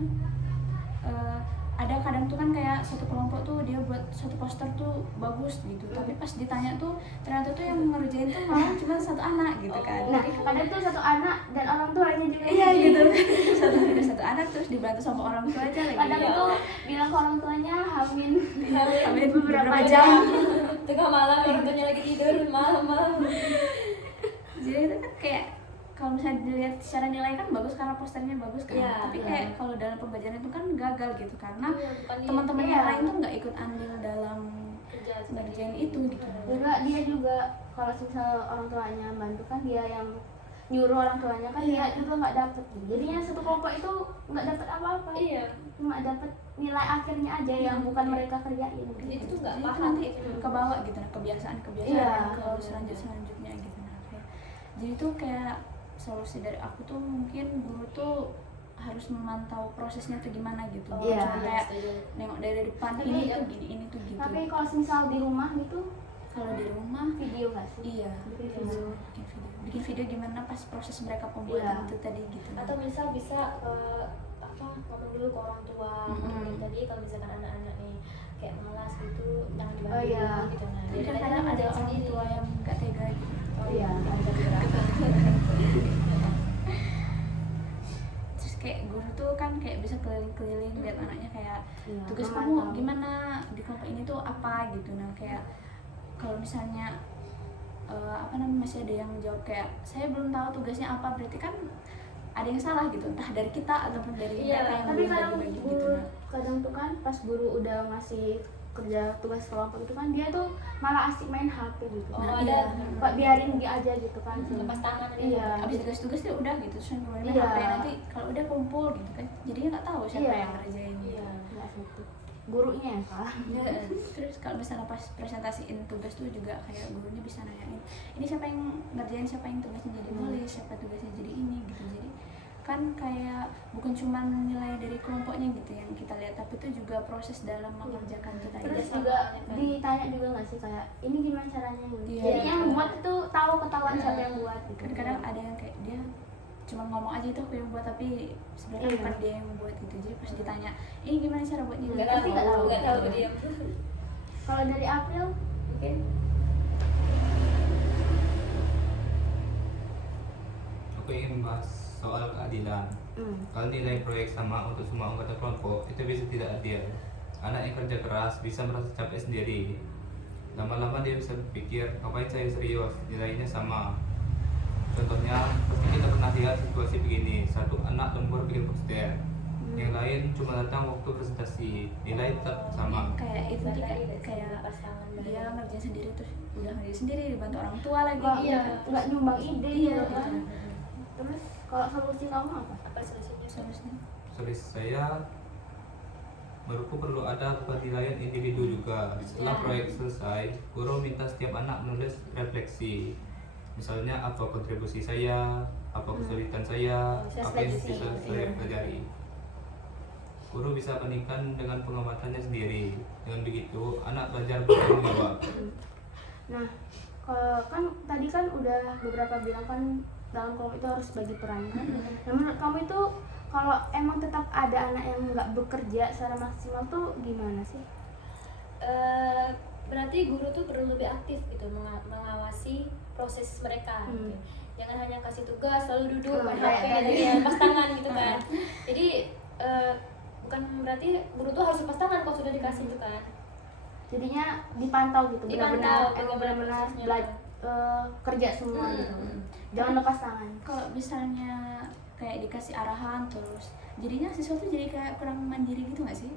ada kadang tuh kan kayak satu kelompok tuh dia buat satu poster tuh bagus gitu, tapi pas ditanya tuh ternyata tuh yang ngerjain tuh malah cuma satu anak gitu kan. Nah, kadang tuh satu anak dan orang tuanya juga. Iya gitu. satu anak terus dibantu sama orang tua aja lagi. Kadang Iya. tuh bilang ke orang tuanya Hamin Amin, beberapa beberapa jam. Tengah malam orang tuanya lagi tidur, malam. Jadi itu kan kayak kalau misalnya dilihat secara nilai kan bagus karena posternya bagus kan. Iya, Tapi iya. kayak kalau dalam pembelajaran itu kan gagal gitu karena Iya, bukan di- teman-teman Iya. yang lain tuh nggak ikut andil dalam kerja ngerjain itu gitu. Juga dia juga kalau misal orang tuanya bantu kan dia yang nyuruh orang tuanya kan dia juga nggak dapet. Jadinya satu kelompok itu nggak dapet apa-apa. Iya. Cuma dapet nilai akhirnya aja yang bukan mereka kerjain. Itu tuh nggak Jadi itu paham nanti gitu. ke bawah gitu, nah kebiasaan-kebiasaan Iya. yang ke selanjutnya gitu. Nah, kayak, jadi tuh kayak solusi dari aku tuh mungkin guru tuh harus memantau prosesnya tuh gimana gitu. Iya. Cuma kayak setuju. nengok dari depan Tapi ini ya- tuh gini, ini tuh gitu. Tapi kalau misal di rumah gitu Kalau di rumah video nggak sih? iya, Bikin video. bikin video gimana pas proses mereka pembuatan Iya. itu tadi gitu. Atau misal bisa ngomong dulu ke orang tua. Kayak tadi kalau misalkan anak-anak nih kayak malas gitu, jangan dibantu Oh, iya. gitu. Nah, Tapi kan jadi kadang ada ngerjain orang sendiri. tua yang nggak tega gitu. Oh Iya, iya, ada Terus kayak guru tuh kan kayak bisa keliling-keliling lihat anaknya kayak Iya, tugas memantau. kamu gimana di kelompok ini tuh apa gitu. Nah kayak kalau misalnya apa namanya masih ada yang jawab kayak saya belum tahu tugasnya apa, berarti kan ada yang salah gitu, entah dari kita ataupun dari Iya, mereka yang Tapi belum kadang bagi-bagi gitu. guru, Nah kadang tuh kan pas guru udah ngasih kerja tugas kelompok itu kan dia tuh malah asik main HP gitu. Oh, Nah, ada. iya. Pak biarin dia aja gitu kan. Lepas tangan gitu. Iya. abis tugas-tugas tuh udah gitu, terus kemudian Iya. HP nanti kalau udah kumpul gitu kan, jadinya nggak tahu siapa Iya. yang ngerjain gitu. Iya. Nggak efektif. Gurunya yang salah. Terus kalau misalnya pas presentasiin tugas tuh juga kayak gurunya bisa nanyain ini siapa yang ngerjain, siapa yang tugasnya jadi nulis, siapa tugasnya jadi ini gitu. Jadi kan kayak bukan cuma nilai dari kelompoknya gitu yang kita lihat, tapi itu juga proses dalam mengerjakan itu tadi. Terus sama juga kan. ditanya juga nggak sih kayak ini gimana caranya? Iya. Jadi yang buat itu tahu ketahuan siapa yang buat gitu. Kan kadang ada yang kayak dia cuma ngomong aja itu aku yang buat, tapi sebenarnya Iya. bukan dia yang buat gitu. Jadi pas ditanya ini gimana cara buatnya, Nggak Tapi nggak tahu. nggak tahu diam. Kalau dari April mungkin Aku ingin membahas soal keadilan. Kalau nilai proyek sama untuk semua anggota kelompok, itu bisa tidak adil. Anak yang kerja keras bisa merasa capek sendiri. Lama-lama dia bisa berpikir, ngapain saya serius, nilainya sama. Contohnya, pasti kita pernah lihat situasi begini. Satu anak lembur bikin poster, yang lain cuma datang waktu presentasi. variasi, nilai tetap sama. Kayak itu Berarti juga tidak kayak sama pasangan dia bareng. ngerjain sendiri terus udah ngerjain sendiri dibantu orang tua lagi. nggak Iya. nggak nyumbang ide Iya, gitu kan. Terus kalau solusi kamu apa? Apa solusinya? Seharusnya Solusi saya, menurutku perlu ada penilaian individu juga. Setelah Ya. proyek selesai, guru minta setiap anak menulis refleksi. Misalnya apa kontribusi saya, apa kesulitan saya, apa yang Refleksi, bisa saya iya. pelajari. Guru bisa bandingkan dengan pengamatannya sendiri. Dengan begitu, anak belajar bertanggung jawab. Nah, kan tadi kan udah beberapa bilang kan dalam kelompok itu harus bagi peran kan. Nah, menurut kamu itu kalau emang tetap ada anak yang nggak bekerja secara maksimal tuh gimana sih? Berarti guru tuh perlu lebih aktif gitu mengawasi proses mereka gitu. Jangan hanya kasih tugas lalu duduk main kayak HP tadi. dan lepas tangan gitu kan. Jadi bukan berarti guru tuh harus lepas tangan kalau sudah dikasih itu kan. Jadinya dipantau gitu, Dipantau, emang bagaimana benar-benar prosesnya. kerja semua gitu. Jangan lepas tangan. kalau misalnya kayak dikasih arahan terus jadinya siswa tuh jadi kayak kurang mandiri gitu nggak sih?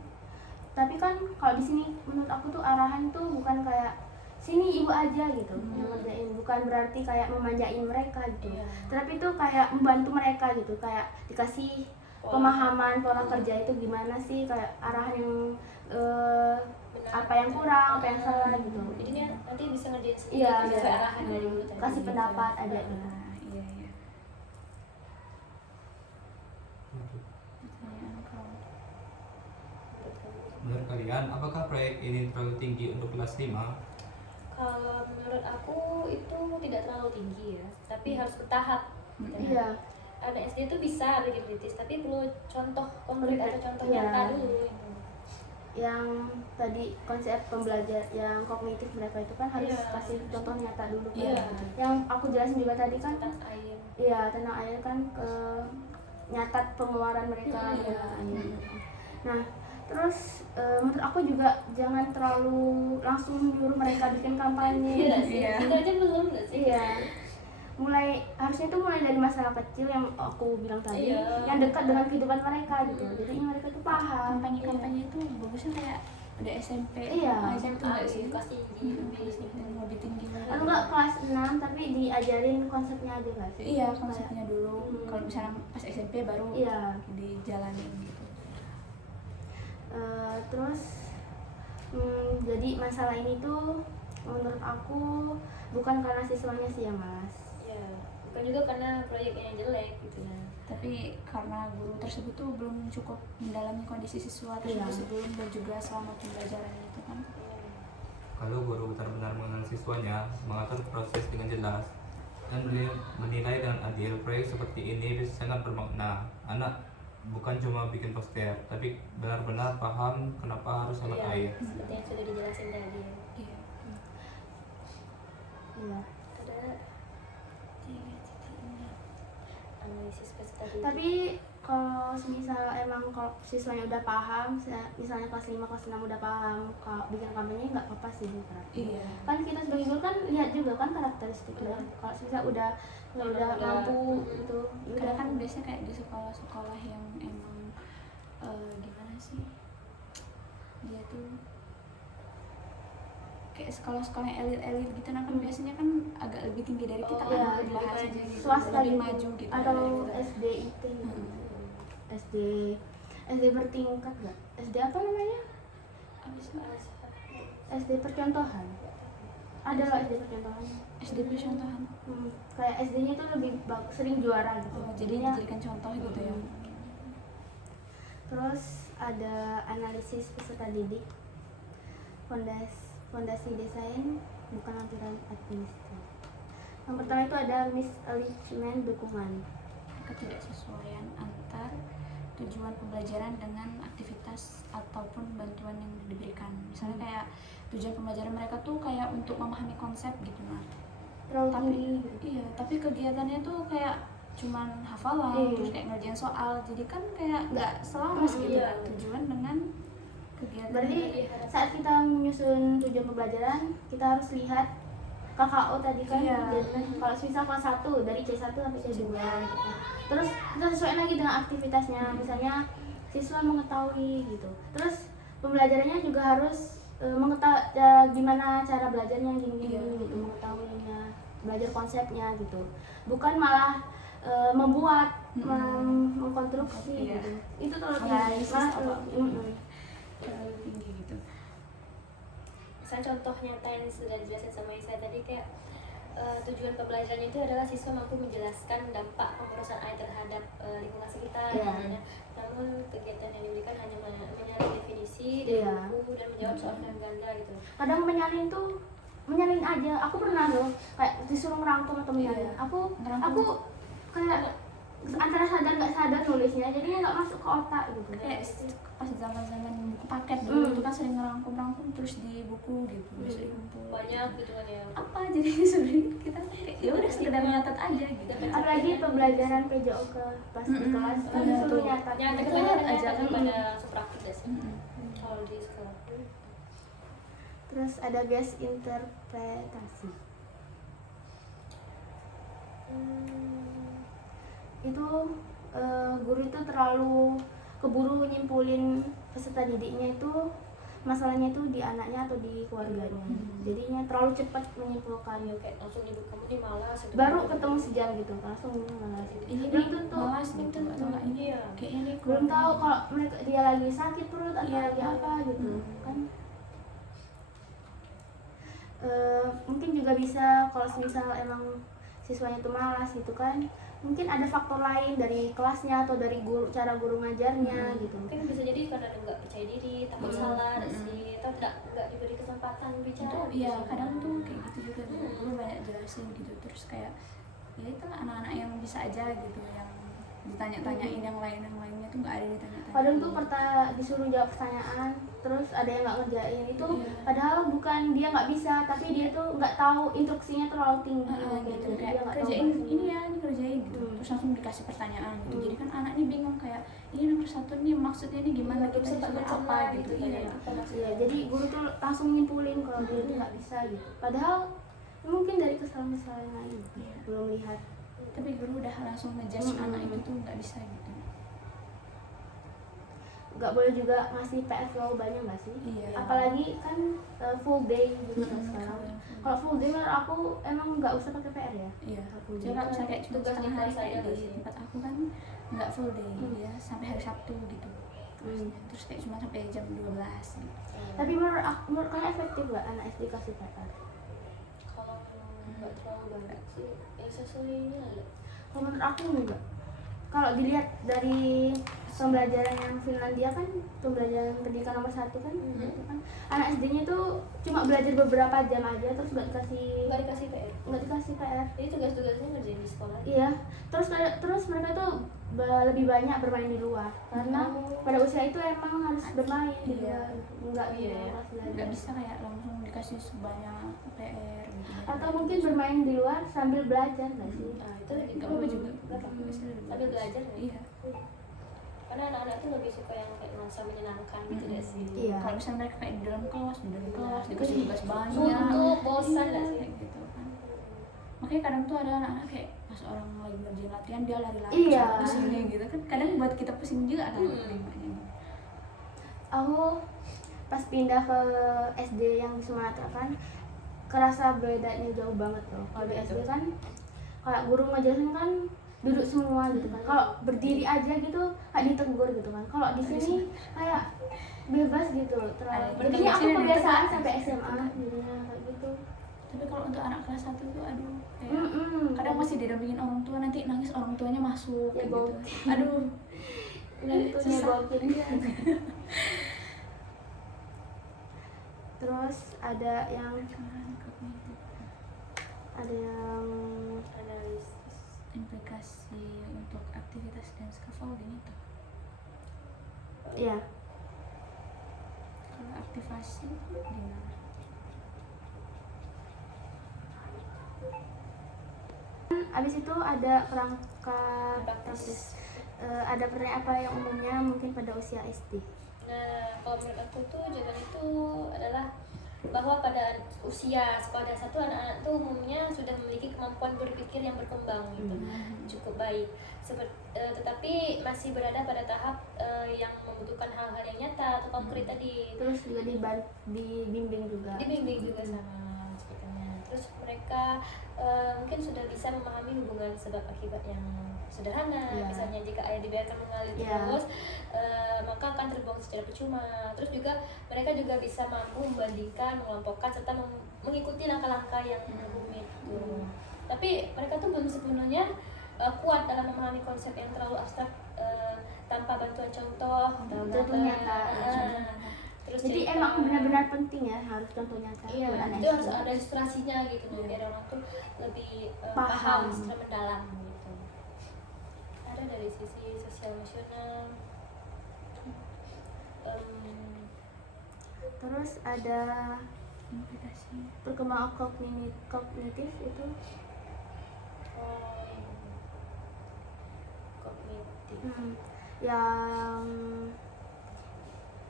Tapi kan kalau di sini menurut aku tuh arahan tuh bukan kayak sini ibu aja gitu yang ngerjain, bukan berarti kayak memanjain mereka gitu. Iya. Tapi itu kayak membantu mereka gitu, kayak dikasih pemahaman pola kerja itu gimana sih, kayak arahan yang apa yang kurang, apa yang salah gitu. Jadi dia nanti bisa ngerjain sendiri Iya, sesuai iya. arahan dari guru tadi. Kasih pendapat ada gitu. Nah, iya iya. Pertanyaan kalau Menurut kalian, apakah proyek ini terlalu tinggi untuk kelas 5? Kalau menurut aku itu tidak terlalu tinggi ya, tapi harus bertahap. Iya. Ada SD itu bisa bikin kritis, tapi perlu contoh konkret atau contoh Iya. nyata dulu. Gitu. Yang tadi konsep pembelajar yang kognitif mereka itu kan harus Iya. kasih contoh nyata dulu kan. Iya. Yang aku jelasin juga tadi kan Tentang air. iya tentang air kan nyatat pengeluaran mereka Iya. tentang air. Nah, terus menurut aku juga jangan terlalu langsung nyuruh mereka bikin kampanye. Iya sih, Iya. itu aja belum nggak sih? Iya. Harusnya itu mulai dari masalah kecil yang aku bilang tadi, Iya. yang dekat dengan kehidupan mereka gitu. Jadi mereka tuh paham. kampanye itu bagusnya kayak udah SMP. Iya. SMP tuh nggak sih? Edukasi Lebih tinggi lagi. Lalu nggak kelas 6 tapi diajarin konsepnya aja guys. Iya, konsepnya dulu. Hmm. Kalau misalnya pas SMP baru Iya. dijalanin gitu. Terus jadi masalah ini tuh menurut aku bukan karena siswanya sih yang malas. Iya, bukan juga karena proyeknya yang jelek gitu ya. Tapi karena guru tersebut tuh belum cukup mendalami kondisi siswa tersebut Iya. sebelum dan juga selama pembelajaran itu kan. Kalau guru benar-benar mengenal siswanya, mengatur proses dengan jelas, dan menilai dengan adil, proyek seperti ini bisa sangat bermakna. Anak bukan cuma bikin poster, tapi benar-benar paham kenapa harus hemat Iya, air. seperti yang sudah dijelasin tadi. Iya. Iya. Ada analisis peserta didik. Tapi kalau misal emang kalau siswanya udah paham, misalnya kelas 5, kelas 6 udah paham, kalau bikin kampanye nggak apa-apa sih berarti. Iya. Kan kita sebagai guru kan lihat juga kan karakteristiknya. Kalau misal udah mampu gitu, ya Karena udah kan biasanya kayak di sekolah-sekolah yang emang gimana sih, dia tuh kayak sekolah-sekolah yang elit-elit gitu, nah kan biasanya kan agak lebih tinggi dari kita Oh, kan iya, bahasanya gitu, swasta lebih gitu. maju gitu Atau dari kita. SDIT gitu. SD bertingkat nggak? SD apa namanya? Apa sih? SD percontohan. Ada loh SD percontohan. SD percontohan. Kayak SD-nya tuh lebih sering juara gitu. Oh, jadi Jadinya- dijadikan contoh gitu ya. Terus ada analisis peserta didik, fondasi desain, bukan aturan administratif. Yang pertama itu ada misalignment dukungan. Ketidaksesuaian antar tujuan pembelajaran dengan aktivitas ataupun bantuan yang diberikan. Misalnya kayak tujuan pembelajaran mereka tuh kayak untuk memahami konsep gitu nah. Terlalu Tapi tinggi gitu. iya, tapi kegiatannya tuh kayak cuman hafalan, Iya. terus kayak ngerjain soal. Jadi kan kayak nggak selaras gitu Iya. kan tujuan dengan kegiatan. Berarti saat kita menyusun tujuan pembelajaran, kita harus lihat KKO tadi kan. Iya. Jadi, kalau misal kelas 1 dari C1 sampai C2 gitu. Terus kita sesuaikan lagi dengan aktivitasnya. Misalnya siswa mengetahui gitu. Terus pembelajarannya juga harus mengetahui gimana cara belajarnya gini-gini gitu, mengetahuinya, belajar konsepnya gitu, bukan malah membuat mengkonstruksi gitu. Itu terlalu tinggi, malah terlalu tinggi gitu. Misalnya contoh nyata yang sudah dijelasin sama Isa tadi kayak tujuan pembelajarannya itu adalah siswa mampu menjelaskan dampak pemrosesan air terhadap lingkungan sekitar. Iya. Namun kegiatan yang diberikan hanya menyalin definisi dari Iya. buku dan menjawab soal yang ganda gitu. Kadang menyalin aja. Aku pernah loh kayak disuruh merangkum atau menyalin. Iya. Aku Ngerangkum. kayak antara sadar nggak sadar nulisnya, jadinya nggak masuk ke otak gitu. Kayak pas zaman buku paket dulu itu kan sering ngerangkum terus di buku gitu, terus dikumpul. Banyak gitu kan ya. Apa jadi sebenarnya kita kayak ya udah sekedar nyatet aja gitu. Apalagi pembelajaran PJOK pas di kelas kan Iya, disuruh tuh. nyatat. Nyata Itu kebanyakan aja. aja kan pada praktik deh sih. Kalau di sekolah. Terus ada guest interpretasi. Itu guru itu terlalu keburu nyimpulin peserta didiknya itu masalahnya itu di anaknya atau di keluarganya. Jadinya terlalu cepat menyimpulkan. Ya kayak langsung ibu kamu nih malas gitu. Baru ketemu sejam gitu langsung malas. Ini Belum nih tentu. malas gitu atau enggak ini Iya. kayaknya nih Belum tahu kalau mereka dia lagi sakit perut atau Iya, lagi apa gitu kan. Mungkin juga bisa kalau misal emang siswanya itu malas gitu kan, mungkin ada faktor lain dari kelasnya atau dari cara guru ngajarnya gitu. Mungkin bisa jadi karena nggak percaya diri, takut salah sih, atau nggak diberi kesempatan bicara. Iya, kadang tuh kayak gitu juga tuh guru banyak jelasin gitu, terus kayak ya itulah anak-anak yang bisa aja gitu, yang ditanya-tanyain yang lainnya tuh nggak ada ditanya-tanyain. Kadang tuh disuruh jawab pertanyaan, terus ada yang nggak ngerjain itu, padahal bukan dia nggak bisa, tapi dia tuh nggak tahu instruksinya terlalu tinggi Gitu jadi kayak dia nggak tahu kerjain bahasanya. ini ya, ini kerjain gitu, terus langsung dikasih pertanyaan gitu, jadi kan anak ini bingung kayak ini nomor satu nih maksudnya ini gimana, kita Bisa disuruh mencerna apa gitu. kan Iya, ya, apa Iya, maksudnya. jadi guru tuh langsung nyimpulin kalau dia itu nggak bisa gitu. Padahal mungkin dari kesalahan-kesalahan lain belum lihat. tapi guru udah langsung ngejudge anak itu tuh nggak bisa gitu. Nggak boleh juga ngasih PR terlalu banyak nggak sih? Iya. Apalagi kan full day gitu kan sekarang. Kalau- Kalau full day menurut aku emang nggak usah pakai PR ya. Iya. Full day. Coba misalnya kayak cuma Tugas di setengah hari kelas aja kayak nggak di sih? tempat aku kan nggak full day ya, sampai hari Sabtu gitu. Terus kayak cuma sampai jam 12 gitu. Tapi menurut kalian efektif nggak anak SD kasih PR? Kalau nggak terlalu banyak sih, ya sesuainya lah. Kalau menurut aku enggak. Kalau dilihat dari pembelajaran yang Finlandia kan, pembelajaran pendidikan nomor 1 kan, gitu kan, anak SD-nya tuh cuma belajar beberapa jam aja terus nggak Nggak dikasih PR. PR. Jadi tugas-tugasnya ngerjain di sekolah. Iya, terus mereka tuh lebih banyak bermain di luar karena pada usia itu emang harus bermain di luar, nggak di kelas Nggak belajar. bisa kayak langsung dikasih sebanyak PR gitu. Atau mungkin bermain di luar sambil belajar nggak sih? Nah itu lebih Nggak apa-apa juga. sambil belajar ya. Iya. Karena anak-anak tuh lebih suka yang kayak nuansa menyenangkan gitu deh sih. Iya. Kalau misalnya mereka kayak di dalam kelas dikasih tugas banyak. Suntuk, bosan Iya, nggak sih? kayak gitu kan. Makanya kadang tuh ada anak-anak kayak pas orang lagi ngerjain latihan dia lari-lari Iya. ke sini gitu kan. Kadang buat kita pusing juga kan nerimanya. Aku pas pindah ke SD yang di Sumatera kan kerasa bedanya jauh banget loh. Kalau di SD kan kayak guru ngejelasin kan duduk semua gitu kan. Kalau berdiri aja gitu kayak ditegur gitu kan. Kalau di sini kayak bebas gitu. Jadinya aku kebiasaan sampai SMA jadinya kayak gitu. Tapi kalau untuk anak kelas 1 tuh aduh kayak kadang Kadang masih didampingin orang tua, nanti nangis orang tuanya masuk Ya, kayak bau. gitu. Aduh, itu susah. nyebokin. Terus ada yang Analisis. implikasi untuk aktivitas dan scaffolding itu. ya Kalau aktivasi gimana? abis itu ada kerangka praktis. Ada pertanyaan apa yang umumnya mungkin pada usia SD. Nah, kalau menurut aku tuh jawaban itu adalah bahwa pada usia sekolah dasar tuh anak-anak tuh umumnya sudah memiliki kemampuan berpikir yang berkembang gitu, cukup baik. Tetapi masih berada pada tahap yang membutuhkan hal-hal yang nyata atau konkret tadi. Terus juga dibimbing juga. Dibimbing juga sama sepertinya. Terus mereka mungkin sudah bisa memahami hubungan sebab akibat yang sederhana. Misalnya jika air dibiarkan mengalir terus, maka akan terbuang secara percuma. Terus juga mereka juga bisa mampu membandingkan, mengelompokkan serta mengikuti langkah-langkah yang rumit. Tapi mereka tuh belum sepenuhnya kuat dalam memahami konsep yang terlalu abstrak tanpa bantuan contoh Contoh nyata. Terus Jadi cerita. emang benar-benar penting ya harus contoh nyata Iya, buat anak itu harus SD. ada ilustrasinya gitu biar orang tuh lebih Paham. paham secara mendalam gitu. Ada dari sisi sosial emosional. Terus ada implikasi perkembangan kognitif itu Kognitif. yang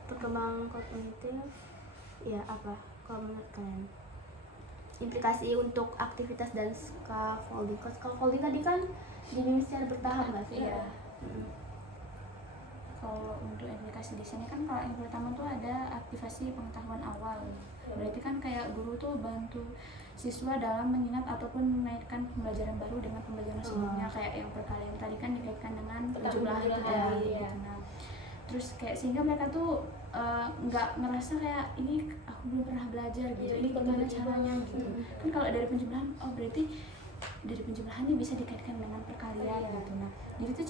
perkembangan kognitif ya apa kalau menurut kalian? Implikasi untuk aktivitas dan scaffolding. Kalau scaffolding tadi kan dibimbing secara bertahap nggak sih? Iya. Kalau untuk implikasi di sini kan kalau yang pertama tuh ada aktivasi pengetahuan awal. Berarti kan kayak guru tuh bantu siswa dalam mengingat ataupun menaikkan pembelajaran baru dengan pembelajaran sebelumnya, kayak yang perkalian tadi kan dikaitkan dengan perjumlahan itu tadi ya. gitu. Nah, terus kayak sehingga mereka tuh nggak ngerasa kayak ini aku belum pernah belajar gitu, Iya, ini gimana tiba-tiba. caranya gitu. Kan kalau dari penjumlahan, oh berarti dari penjumlahan ini bisa dikaitkan dengan perkalian gitu. Nah, jadi tuh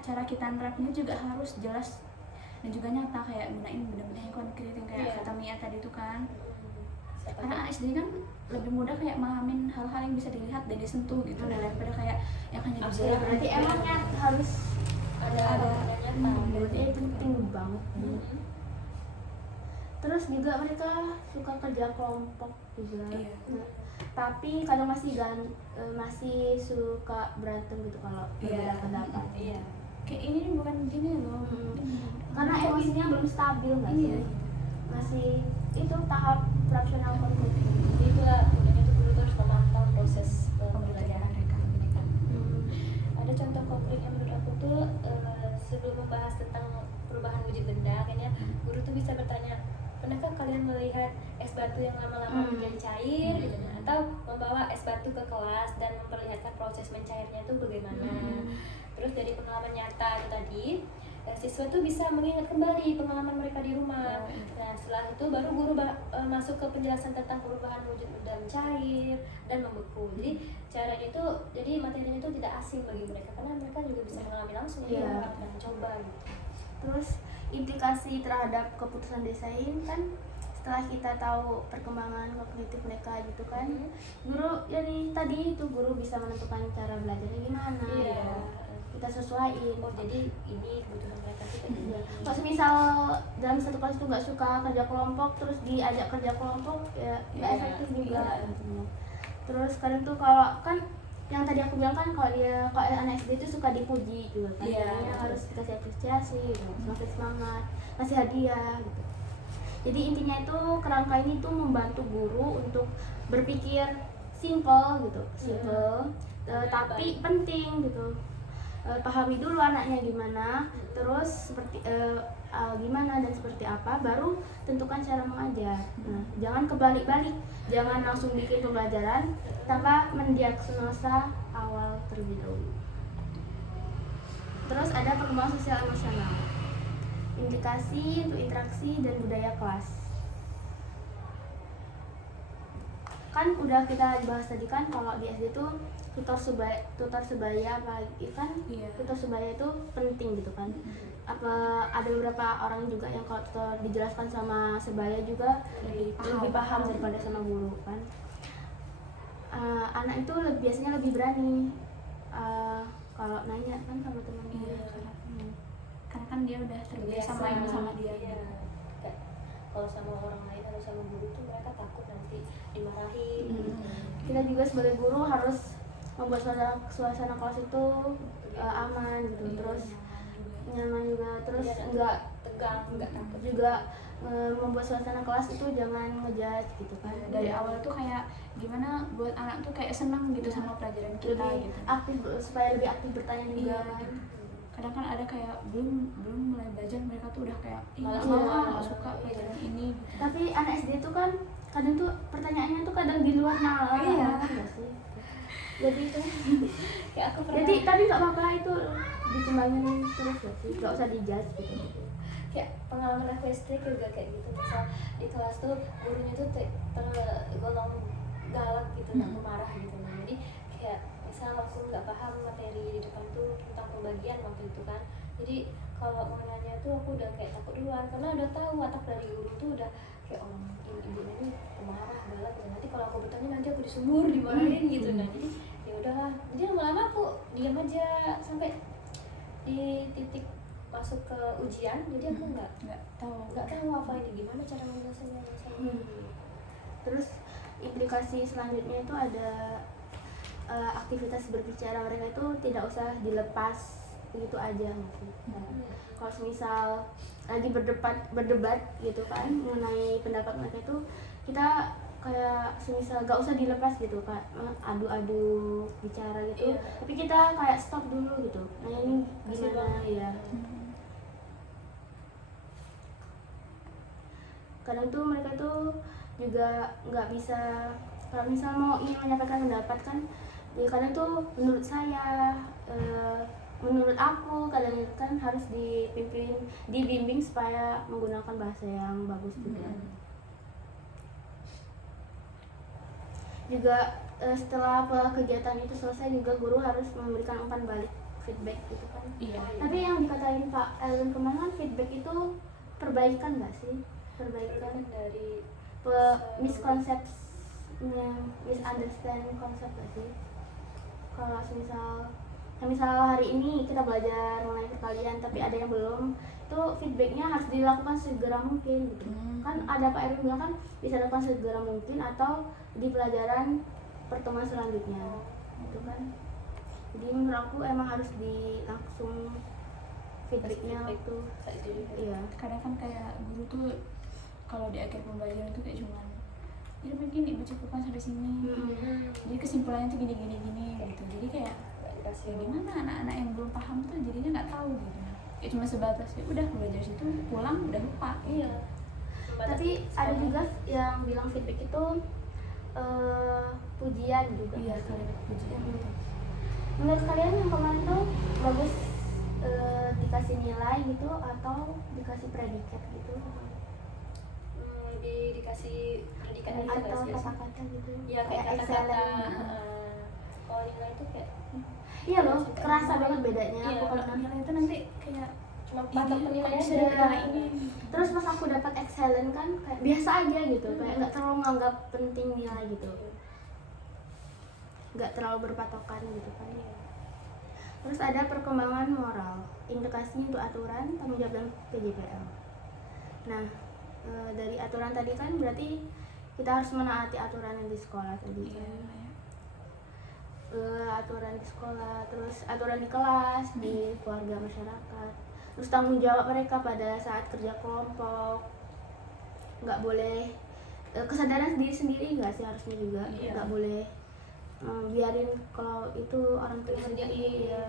cara kita nerapnya juga harus jelas dan juga nyata, kayak gunain benda-benda yang konkret yang kayak kata Mia tadi tuh kan. Karena anak SD kan lebih mudah kayak memahamin hal-hal yang bisa dilihat dan disentuh gitu, daripada kayak yang hanya bisa Berarti emang harus ada nyata. berarti itu penting banget. Terus juga mereka suka kerja kelompok juga. Iya. Nah, tapi kadang masih suka berantem gitu kalau berbeda pendapat. Iya. kayak ini nih bukan gini loh. Karena emosinya belum stabil nggak sih? Iya. Masih itu tahap fractional konflik. Jadi itulah gunanya tuh guru tuh harus memantau proses pembelajaran mereka. Ada contoh konkret yang menurut aku tuh sebelum membahas tentang perubahan wujud benda, kayaknya guru tuh bisa bertanya, pernahkah kalian melihat es batu yang lama-lama menjadi cair gitu, atau membawa es batu ke kelas dan memperlihatkan proses mencairnya itu bagaimana. Terus dari pengalaman nyata itu tadi, siswa tuh bisa mengingat kembali pengalaman mereka di rumah. Nah, setelah itu baru guru masuk ke penjelasan tentang perubahan wujud benda mencair dan membeku. Jadi caranya itu, jadi materinya itu tidak asing bagi mereka karena mereka juga bisa mengalami langsung, jadi mereka pernah mencoba gitu. Terus implikasi terhadap keputusan desain kan, setelah kita tahu perkembangan kognitif mereka gitu kan, guru jadi tadi itu guru bisa menentukan cara belajarnya gimana. Kita sesuaiin. Oh, jadi ini kebutuhan mereka tuh kayak gini. Kalau misal dalam satu kelas itu nggak suka kerja kelompok, terus diajak kerja kelompok ya nggak efektif juga. Terus kadang tuh kalau kan yang tadi aku bilang kan, kalau anak SD itu suka dipuji juga kan, harus dikasih apresiasi gitu, semakin semangat, kasih hadiah gitu. Jadi intinya itu kerangka ini tuh membantu guru untuk berpikir simple gitu, tapi penting gitu. Pahami dulu anaknya gimana, terus seperti gimana dan seperti apa, baru tentukan cara mengajar. Nah, jangan kebalik-balik, jangan langsung bikin pembelajaran tanpa mendiagnosa awal terlebih dahulu. Terus ada perkembangan sosial emosional, implikasi untuk interaksi dan budaya kelas. Kan udah kita bahas tadi kan, kalau di SD tuh tutor sebaya apalagi kan, tutor sebaya itu penting gitu kan. Apa ada beberapa orang juga yang kalau tutor dijelaskan sama sebaya juga lebih paham daripada sama guru kan. Anak itu biasanya lebih berani kalau nanya kan sama teman-teman. Karena kan dia udah terbiasa main sama dia. Kalau sama orang lain atau sama guru tuh mereka takut nanti dimarahin. Kita juga sebagai guru harus membuat suasana kelas itu aman gitu, terus nyaman juga, terus enggak tegang, enggak takut juga membuat suasana kelas itu jangan ngejudge gitu kan. Dari awal tuh kayak gimana buat anak tuh kayak senang gitu sama pelajaran kita lebih gitu. aktif, supaya lebih aktif bertanya juga Iya, kan. gitu. Kadang kan ada kayak belum mulai belajar mereka tuh udah kayak Malas nggak mau banget. nggak suka pelajaran ini gitu. Tapi anak SD itu kan kadang tuh pertanyaannya tuh kadang di luar nalar. Iya. Enggak sih. Jadi itu Kayak aku pernah jadi tapi nggak apa-apa itu dikembangin terus gak sih, nggak usah dijudge gitu. kayak pengalaman aku SD juga kayak gitu. Misal di kelas tuh gurunya tuh tergolong galak gitu, dan marah gitu. Nah, jadi kayak misal aku nggak paham materi di depan tuh tentang pembagian waktu itu kan, jadi kalau mau nanya tuh aku udah kayak takut duluan karena udah tahu watak dari guru tuh udah kayak ibunya ini pemarah galak gitu. Nanti kalau aku bertanya nanti aku disembur dimarahin gitu. Nah jadi ya udahlah, jadi lama-lama aku diam aja sampai di titik masuk ke ujian. Jadi aku Nggak tahu. nggak tahu apa ini gimana cara menyelesaikannya. Terus implikasi selanjutnya itu ada aktivitas berbicara mereka itu tidak usah dilepas gitu aja gitu. Kalau misal lagi berdebat gitu kan mengenai pendapat mereka itu, kita kayak semisal gak usah dilepas gitu Kak, adu-adu bicara gitu. Iya. Tapi kita kayak stop dulu gitu. Nah ini Kasih gimana waktu. ya? Kadang tuh mereka tuh juga nggak bisa, kalau misal mau ingin menyampaikan pendapat kan, ya kadang tuh menurut saya, menurut aku kadang kan harus dibimbing supaya menggunakan bahasa yang bagus juga. Juga setelah kegiatan itu selesai juga guru harus memberikan umpan balik, feedback gitu kan. Iya. Tapi yang dikatain Pak Elvin kemarin kan feedback itu perbaikan nggak sih? Perbaikan Dari misunderstand konsep gak sih? Kalau misal hari ini kita belajar mengenai perkalian tapi ada yang belum, itu feedbacknya harus dilakukan segera mungkin gitu. Kan ada Pak Erwin bilang kan bisa dilakukan segera mungkin atau di pelajaran pertemuan selanjutnya gitu kan. Jadi menurut aku emang harus langsung feedbacknya waktu iya. Kadang kan kayak guru tuh kalau di akhir pembelajaran tuh kayak cuman ya begini ibu cukupkan sampai sini. Jadi kesimpulannya tuh gini gitu. Jadi kayak ya gimana anak-anak yang belum paham tuh jadinya nggak tahu gitu. Kayak cuma sebatas ya udah belajar situ pulang udah lupa. iya. Tapi ada juga yang bilang feedback itu pujian juga. Iya kalimat pujian gitu. Menurut kalian yang kemarin tuh bagus dikasih nilai gitu atau dikasih predikat gitu? Dikasih predikat aja Atau nggak sih? kata-kata gitu? Ya kayak kata-kata. excellent. Kalau nilai itu kayak Iya loh, kerasa banget bedanya. Iya, Aku kalau Nilai itu nanti kayak cuma ini patok penilaian kok bisa aja. dapat nilai ini. terus pas aku dapat excellent kan kayak biasa aja gitu, kayak nggak terlalu menganggap penting nilai gitu, nggak terlalu berpatokan gitu kan. Terus ada perkembangan moral, implikasi untuk aturan, tanggung jawab dan PJPL. Nah dari aturan tadi kan berarti kita harus menaati aturan yang di sekolah tadi Iya, kan. kayak Aturan di sekolah, terus aturan di kelas, di keluarga, masyarakat, terus tanggung jawab mereka pada saat kerja kelompok, nggak boleh kesadaran diri sendiri nggak sih harusnya juga, Iya. nggak boleh biarin kalau itu orang tua Sendiri. ya.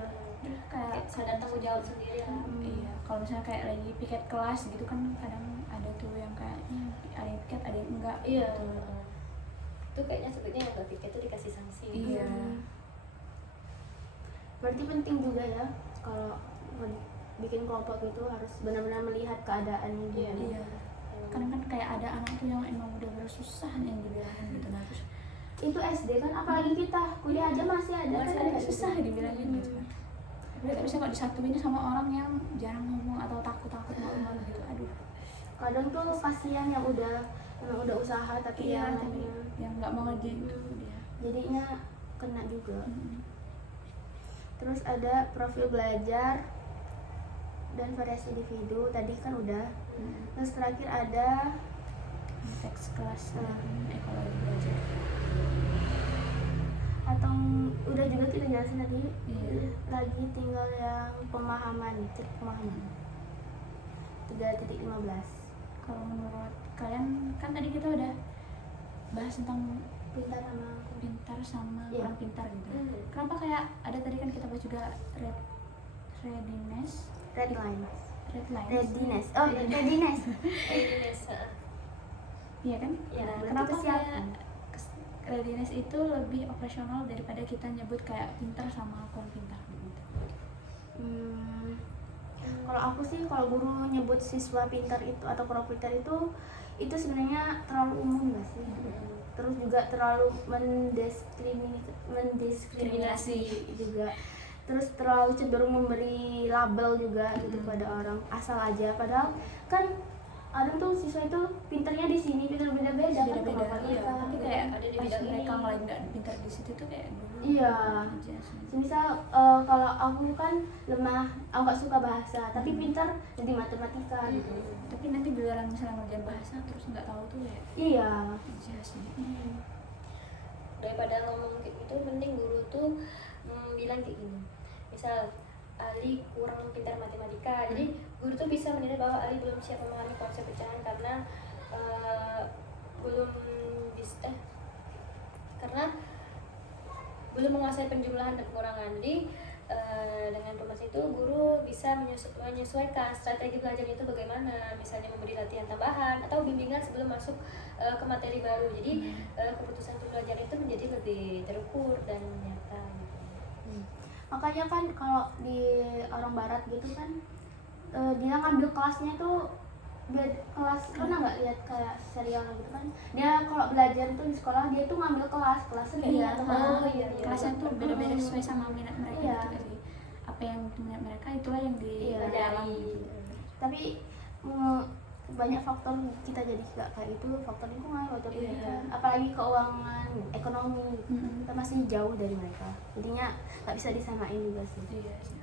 kayak Sadar tanggung jawab sendiri lah. iya kalau misalnya kayak lagi piket kelas gitu kan kadang ada tuh yang kayaknya ada yang piket ada yang enggak Iya. gitu. Itu kayaknya sebenarnya yang nggak piket itu dikasih sanksi. Iya. Berarti penting juga ya kalau bikin kelompok itu harus benar-benar melihat keadaannya Iya. juga. Iya. Kadang kan kayak ada anak tuh yang emang udah bersusah yang dibilangin gitu nah terus Itu SD kan, apalagi kita kuliah aja masih ada masih kan ada kayak susah gitu. dibilangin gitu kan. Tapi gak bisa kok disatuin sama orang yang jarang ngomong atau takut malu-malu gitu. Aduh. Kadang tuh kasihan yang udah usaha tapi Iya, yang tapi yang nggak mau ngerjain tuh dia. jadinya kena juga. Terus ada profil belajar dan variasi individu, tadi kan udah. Terus terakhir ada Teks kelas dan ekologi belajar. atau udah juga kita jelasin tadi. Iya. Lagi tinggal yang pemahaman, cek pemahaman 3.15. Kalau menurut kalian kan tadi kita udah bahas tentang Pintar sama pintar sama Iya. kurang pintar gitu. Hmm. Kenapa kayak ada tadi kan kita bahas juga readiness, red line. readiness, Readiness. Oh, readiness. Readiness, iya kan? Iya, Nah, berarti kenapa kesiapan. kayak readiness itu lebih operasional daripada kita nyebut kayak pintar sama kurang pintar gitu? Kalau aku sih, kalau guru nyebut siswa pintar itu atau kurang pintar itu sebenarnya terlalu umum nggak sih? Terus juga terlalu mendiskriminasi juga. Terus terlalu cenderung memberi label juga gitu pada orang asal aja. Padahal kan ada tuh siswa itu pintarnya di sini, pintar beda-beda kan Beda-beda, kemampuan iya. mereka. Tapi kayak Ada di pas bidang mereka ini. mulai nggak pintar di situ tuh kayak dulu Iya. aja sih. Misal kalau aku kan lemah, aku nggak suka bahasa, tapi pintar di matematika gitu. Tapi nanti giliran misalnya ngerjain bahasa terus nggak tahu tuh kayak Iya. aja sih. Daripada ngomong kayak gitu, mending guru tuh bilang kayak gini. Misal Ali kurang pintar matematika, jadi guru tuh bisa menilai bahwa Ali belum siap memahami konsep pecahan karena belum bisa belum menguasai penjumlahan dan pengurangan. Jadi dengan informasi itu guru bisa menyesuaikan strategi belajarnya itu bagaimana, misalnya memberi latihan tambahan atau bimbingan sebelum masuk ke materi baru. Jadi keputusan untuk belajar itu menjadi lebih terukur dan nyata gitu. Makanya kan kalau di orang barat gitu kan dia ngambil kelasnya tuh kelas, pernah nggak lihat kayak serial gitu kan, dia kalau belajar tuh di sekolah dia tuh ngambil kelas sendiri Iya, atau iya. kelasnya tuh beda-beda sesuai sama minat mereka Iya. gitu nggak sih? Apa yang minat mereka itulah yang Iya. dipelajari gitu. tapi banyak faktor kita jadi nggak kayak itu, faktor lingkungan, faktor Iya. pendidikan, apalagi keuangan, ekonomi, Mm-mm. kita masih jauh dari mereka, jadinya nggak bisa disamain juga sih. Iya sih.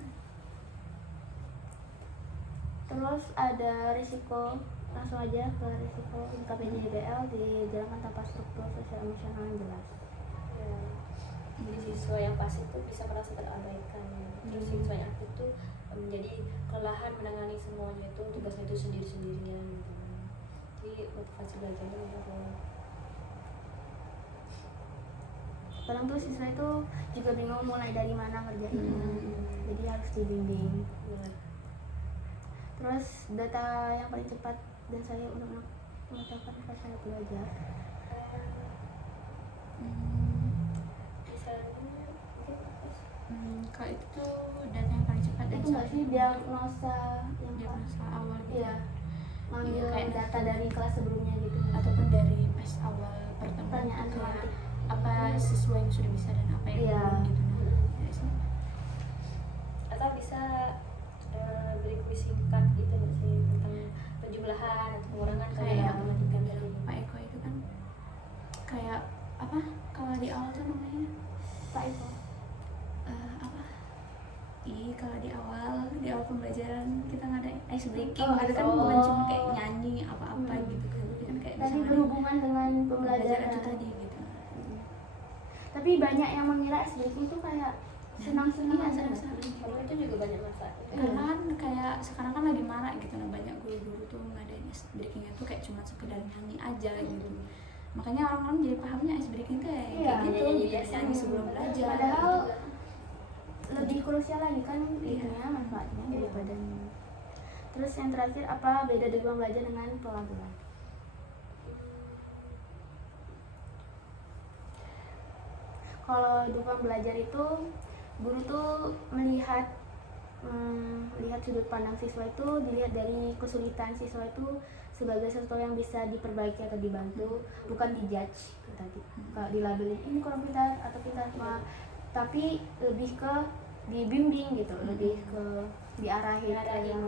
Terus ada risiko, langsung aja ke risiko jika PJBL dijalankan tanpa struktur sosial emosional yang jelas. Ya. Jadi siswa yang pasif itu bisa merasa terabaikan. Terus siswa yang aktif tuh menjadi kelelahan menangani semuanya itu tugasnya itu sendiri-sendirian gitu. Jadi motivasi belajarnya menurun. Kadang tuh siswa itu juga bingung mulai dari mana ngerjainnya, jadi harus dibimbing. Benar. Terus data yang paling cepat dan saya untuk mengetahui apa saya belajar. Misalnya mungkin Kalau itu tuh data yang paling cepat dan Itu nggak sih diagnosa yang diagnosa awal gitu. Iya, ngambil Iya, kayak data dari kelas sebelumnya gitu. Ataupun dari pas awal pertemuan Pertanyaan tuh kayak tematik. apa siswa yang sudah bisa dan apa yang Iya. belum gitu. Ya sih. atau bisa beri kuis singkat gitu nggak sih tentang penjumlahan atau pengurangan Kayak matematika yang tadi. Pak Eko itu kan kayak apa kalau di awal tuh namanya Pak Eko. apa? Kalau di awal pembelajaran kita ngadain ice breaking Oh, gitu kan, oh. bukan cuma kayak nyanyi apa-apa gitu kan, tapi kan kayak Tadi bisa berhubungan dengan pembelajaran pembelajaran itu tadi gitu. Tapi banyak yang mengira SBK itu kayak senang-senang Iya, aja. senang-senang. Kalau itu juga banyak manfaatnya. Karena kan kayak sekarang kan lagi marak gitu, nah banyak guru-guru tuh ngadain ice breaking itu kayak cuma sekedar nyanyi aja gitu. Makanya orang-orang jadi pahamnya ice breaking tuh kayak Iya, gitu, nyanyi gitu, biasa. nyanyi sebelum belajar. Padahal gitu. lebih krusial lagi kan Iya. itunya manfaatnya daripada ini. Terus yang terakhir, apa beda dukungan belajar dengan pelabelan? Kalau dukungan belajar itu guru tuh melihat sudut pandang siswa itu dilihat dari kesulitan siswa itu sebagai sesuatu yang bisa diperbaiki atau dibantu, bukan dijudge tadi. Kalau dilabelin ini kurang pintar atau pintar mah, tapi lebih ke dibimbing gitu, lebih ke diarahin ke yang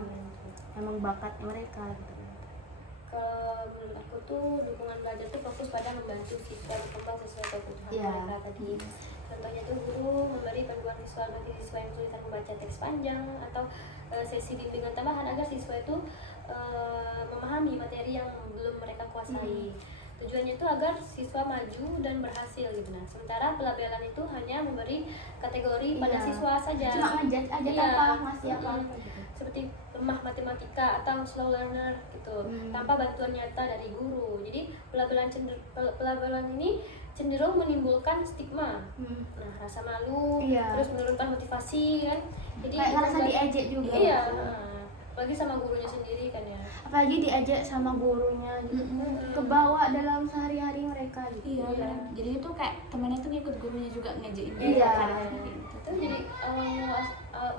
emang bakatnya mereka gitu. Kalau menurut aku tuh dukungan belajar tuh fokus pada membantu siswa berkembang sesuai kebutuhan Iya. mereka tadi. Contohnya tuh guru memberi panduan visual bagi siswa yang kesulitan membaca teks panjang atau sesi bimbingan tambahan agar siswa itu memahami materi yang belum mereka kuasai. Tujuannya itu agar siswa maju dan berhasil gitu. Nah, sementara pelabelan itu hanya memberi kategori pada Iya. siswa saja. Cuma ngajak aja Iya. apa ngasih apa Mm-mm. gitu. Seperti lemah matematika atau slow learner gitu, tanpa bantuan nyata dari guru. Jadi pelabelan ini cenderung menimbulkan stigma, nah rasa malu, Iya. terus menurunkan motivasi kan. Jadi Kayak ngerasa bukan- diejek juga. Iya, apalagi sama gurunya sendiri kan ya. Apalagi diajak sama gurunya gitu. Kebawa dalam sehari-hari mereka gitu. Iya, benar. Jadi itu kayak temennya tuh ngikut gurunya juga ngejain dia. Iya. Kadang-kadang kayak gitu. Itu jadi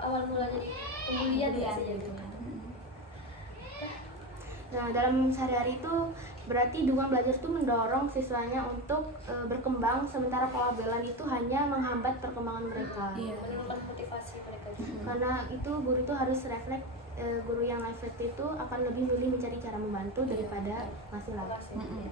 awal mula jadi pembulian Kemudian biasanya gitu kan. Nah, dalam sehari-hari itu berarti dukungan belajar itu mendorong siswanya untuk berkembang, sementara pelabelan itu hanya menghambat perkembangan mereka. Iya. menurunkan motivasi mereka juga. Karena itu guru itu harus refleks, guru yang refleks itu akan lebih milih mencari cara membantu daripada ngasih laporan. Motivasi. Mm-mm.